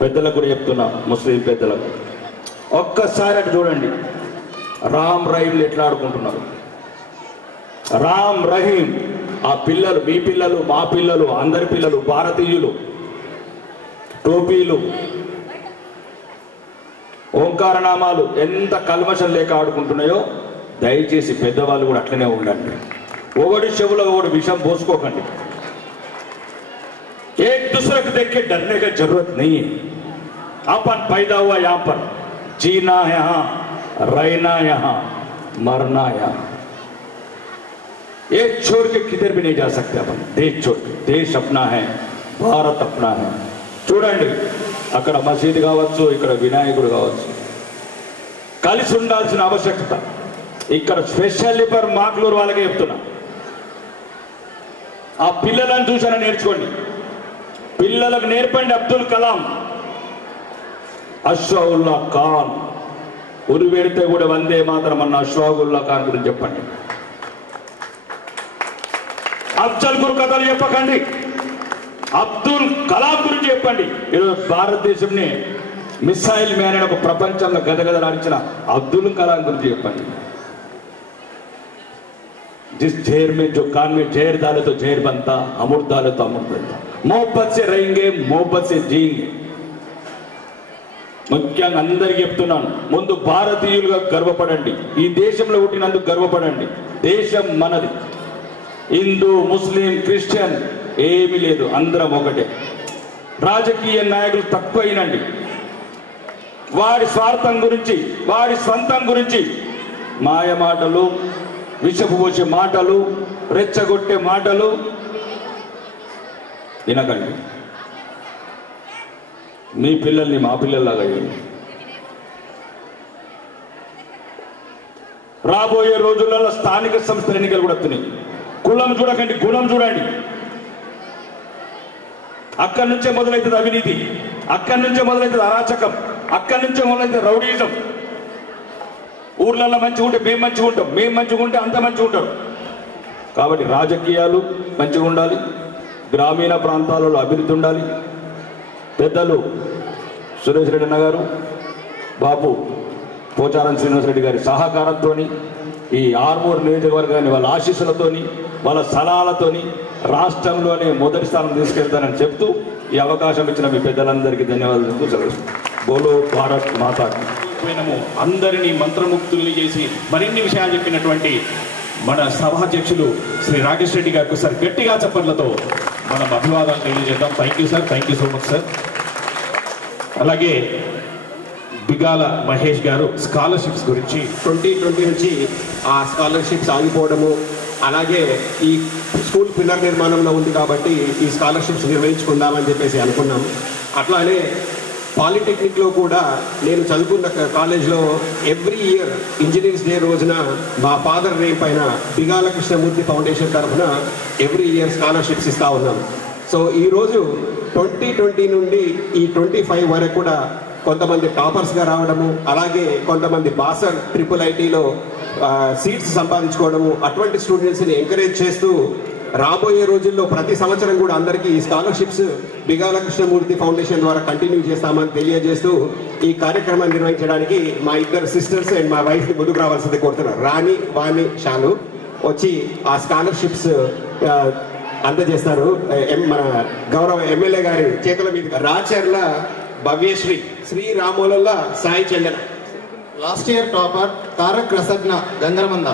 పెద్దలకు కూడా చెప్తున్నా, ముస్లిం పెద్దలకు, ఒక్కసారి అటు చూడండి, రామ్ రహీంలు ఎట్లా ఆడుకుంటున్నారు. రామ్ రహీం, ఆ పిల్లలు, మీ పిల్లలు, మా పిల్లలు, అందరి పిల్లలు, భారతీయులు, టోపీలు, ఓంకారనామాలు ఎంత కల్మషం లేక ఆడుకుంటున్నాయో. దయచేసి పెద్దవాళ్ళు కూడా అట్లనే ఉండండి. ఒకటి చెవులో ఒకటి విషం పోసుకోకండి. एक दूसरे को देख के डरने का जरूरत नहीं है. अपन पैदा हुआ यहाँ पर, जीना यहाँ, रहना यहाँ, मरना यहाँ. एक छोड़ के किधर भी नहीं जा सकते अपन. देश छोड़ के, देश अपना है, భారత్ अपना है. చూడండి, అక్కడ మసీదు కావచ్చు, ఇక్కడ వినాయకుడు కావచ్చు, కలిసి ఉండాల్సిన ఆవశ్యకత ఇక్కడ స్పెషల్లీ ఫర్ మాగ్లూరు వాళ్ళకే చెప్తున్నా. ఆ పిల్లలను చూసారా, నేర్చుకోండి, పిల్లలకు నేర్పండి. అబ్దుల్ కలాం, అష్ఫాకుల్లా ఖాన్, ఉరి పెడితే కూడా వందే మాత్రం అన్న అష్ఫాకుల్లా ఖాన్ గురించి చెప్పండి. అఫ్జల్ గురు కథలు చెప్పకండి, అబ్దుల్ కలాం గురించి చెప్పండి. ఈరోజు భారతదేశంని మిసైల్ మ్యాన్ అని ఒక ప్రపంచంలో గదగదలాడించిన అబ్దుల్ కలాం గురించి చెప్పండి. जिस जहर में जो कान में जहर डाले तो जहर बनता, अमृत डाले तो अमृत बनता. मोहब्बत से रहेंगे, मोहब्बत से जिएंगे. ముఖ్యంగా అందరికీ చెప్తున్నాను, ముందు భారతీయులుగా గర్వపడండి, ఈ దేశంలో పుట్టినందుకు గర్వపడండి. దేశం మనది. హిందూ, ముస్లిం, క్రిస్టియన్ ఏమీ లేదు, అందరం ఒకటే. రాజకీయ నాయకులు తక్కువైనండి. వారి స్వార్థం గురించి, వారి స్వంతం గురించి మాయ మాటలు, విషపు పోసే మాటలు, రెచ్చగొట్టే మాటలు వినకండి. మీ పిల్లల్ని మా పిల్లల్లాగా చేయండి. రాబోయే రోజులలో స్థానిక సంస్థల ఎన్నికలు కూడా వస్తున్నాయి. కులం చూడకండి, గుణం చూడండి. అక్కడి నుంచే మొదలవుతుంది అవినీతి, అక్కడి నుంచే మొదలవుతుంది అరాచకం, అక్కడి నుంచే మొదలవుతుంది రౌడీజం. ఊర్లలో మంచిగా ఉంటే మేము మంచిగా ఉంటాం, మేము మంచిగా ఉంటే అంత మంచిగా ఉంటాం. కాబట్టి రాజకీయాలు మంచిగా ఉండాలి, గ్రామీణ ప్రాంతాలలో అభివృద్ధి ఉండాలి. పెద్దలు సురేష్ రెడ్డి అన్న గారు, బాబు పోచారం శ్రీనివాస్ రెడ్డి గారి సహకారంతో ఈ ఆర్మూర్ నియోజకవర్గాన్ని వాళ్ళ ఆశీస్సులతోని వాళ్ళ సలహాలతోని రాష్ట్రంలోనే మొదటి స్థానం తీసుకెళ్తానని చెప్తూ ఈ అవకాశం ఇచ్చిన మీ పెద్దలందరికీ ధన్యవాదాలు చెప్తూ బోలో భారత్ మాతా పోయినము అందరినీ మంత్రముక్తుల్ని చేసి మరిన్ని విషయాలు చెప్పినటువంటి మన సభాధ్యక్షులు శ్రీ రాకేష్ రెడ్డి గారికి సార్ గట్టిగా చప్పట్లతో మనం అభివాదాలు తెలియజేద్దాం. Thank you sir, thank you so much sir. అలాగే బిగాల మహేష్ గారు స్కాలర్షిప్స్ గురించి 2020 నుంచి ఆ స్కాలర్షిప్స్ ఆగిపోవడము, అలాగే ఈ స్కూల్ పునర్నిర్మాణంలో ఉంది కాబట్టి ఈ స్కాలర్షిప్స్ నిర్వహించుకుందామని చెప్పేసి అనుకున్నాం. అట్లానే పాలిటెక్నిక్లో కూడా నేను చదువుకున్న కాలేజ్లో ఎవ్రీ ఇయర్ ఇంజనీర్స్ డే రోజున మా ఫాదర్ నేమ్ పైన బిగాల కృష్ణమూర్తి ఫౌండేషన్ తరఫున ఎవ్రీ ఇయర్ స్కాలర్షిప్స్ ఇస్తూ ఉన్నాం. సో ఈరోజు 2020 నుండి ఈ 25 వరకు కూడా కొంతమంది టాపర్స్గా రావడము, అలాగే కొంతమంది బాసర్ IIITలో సీట్స్ సంపాదించుకోవడము, అటువంటి స్టూడెంట్స్ని ఎంకరేజ్ చేస్తూ రాబోయే రోజుల్లో ప్రతి సంవత్సరం కూడా అందరికీ ఈ స్కాలర్షిప్స్ బిగాల కృష్ణమూర్తి ఫౌండేషన్ ద్వారా కంటిన్యూ చేస్తామని తెలియజేస్తూ ఈ కార్యక్రమాన్ని నిర్వహించడానికి మా ఇద్దరు సిస్టర్స్ అండ్ మా వైఫ్ని ముందుకు రావాల్సింది కోరుతున్నారు. రాణి, వాణి, షాలు వచ్చి ఆ స్కాలర్షిప్స్ అందజేస్తారు. మన గౌరవ ఎమ్మెల్యే గారి చేతుల మీద రాచర్ల భవ్యశ్రీ, శ్రీ రామోలల్ల సాయి చందన, లాస్ట్ ఇయర్ టాపర్ తారక్ రసజ్ఞ గంగరమంద.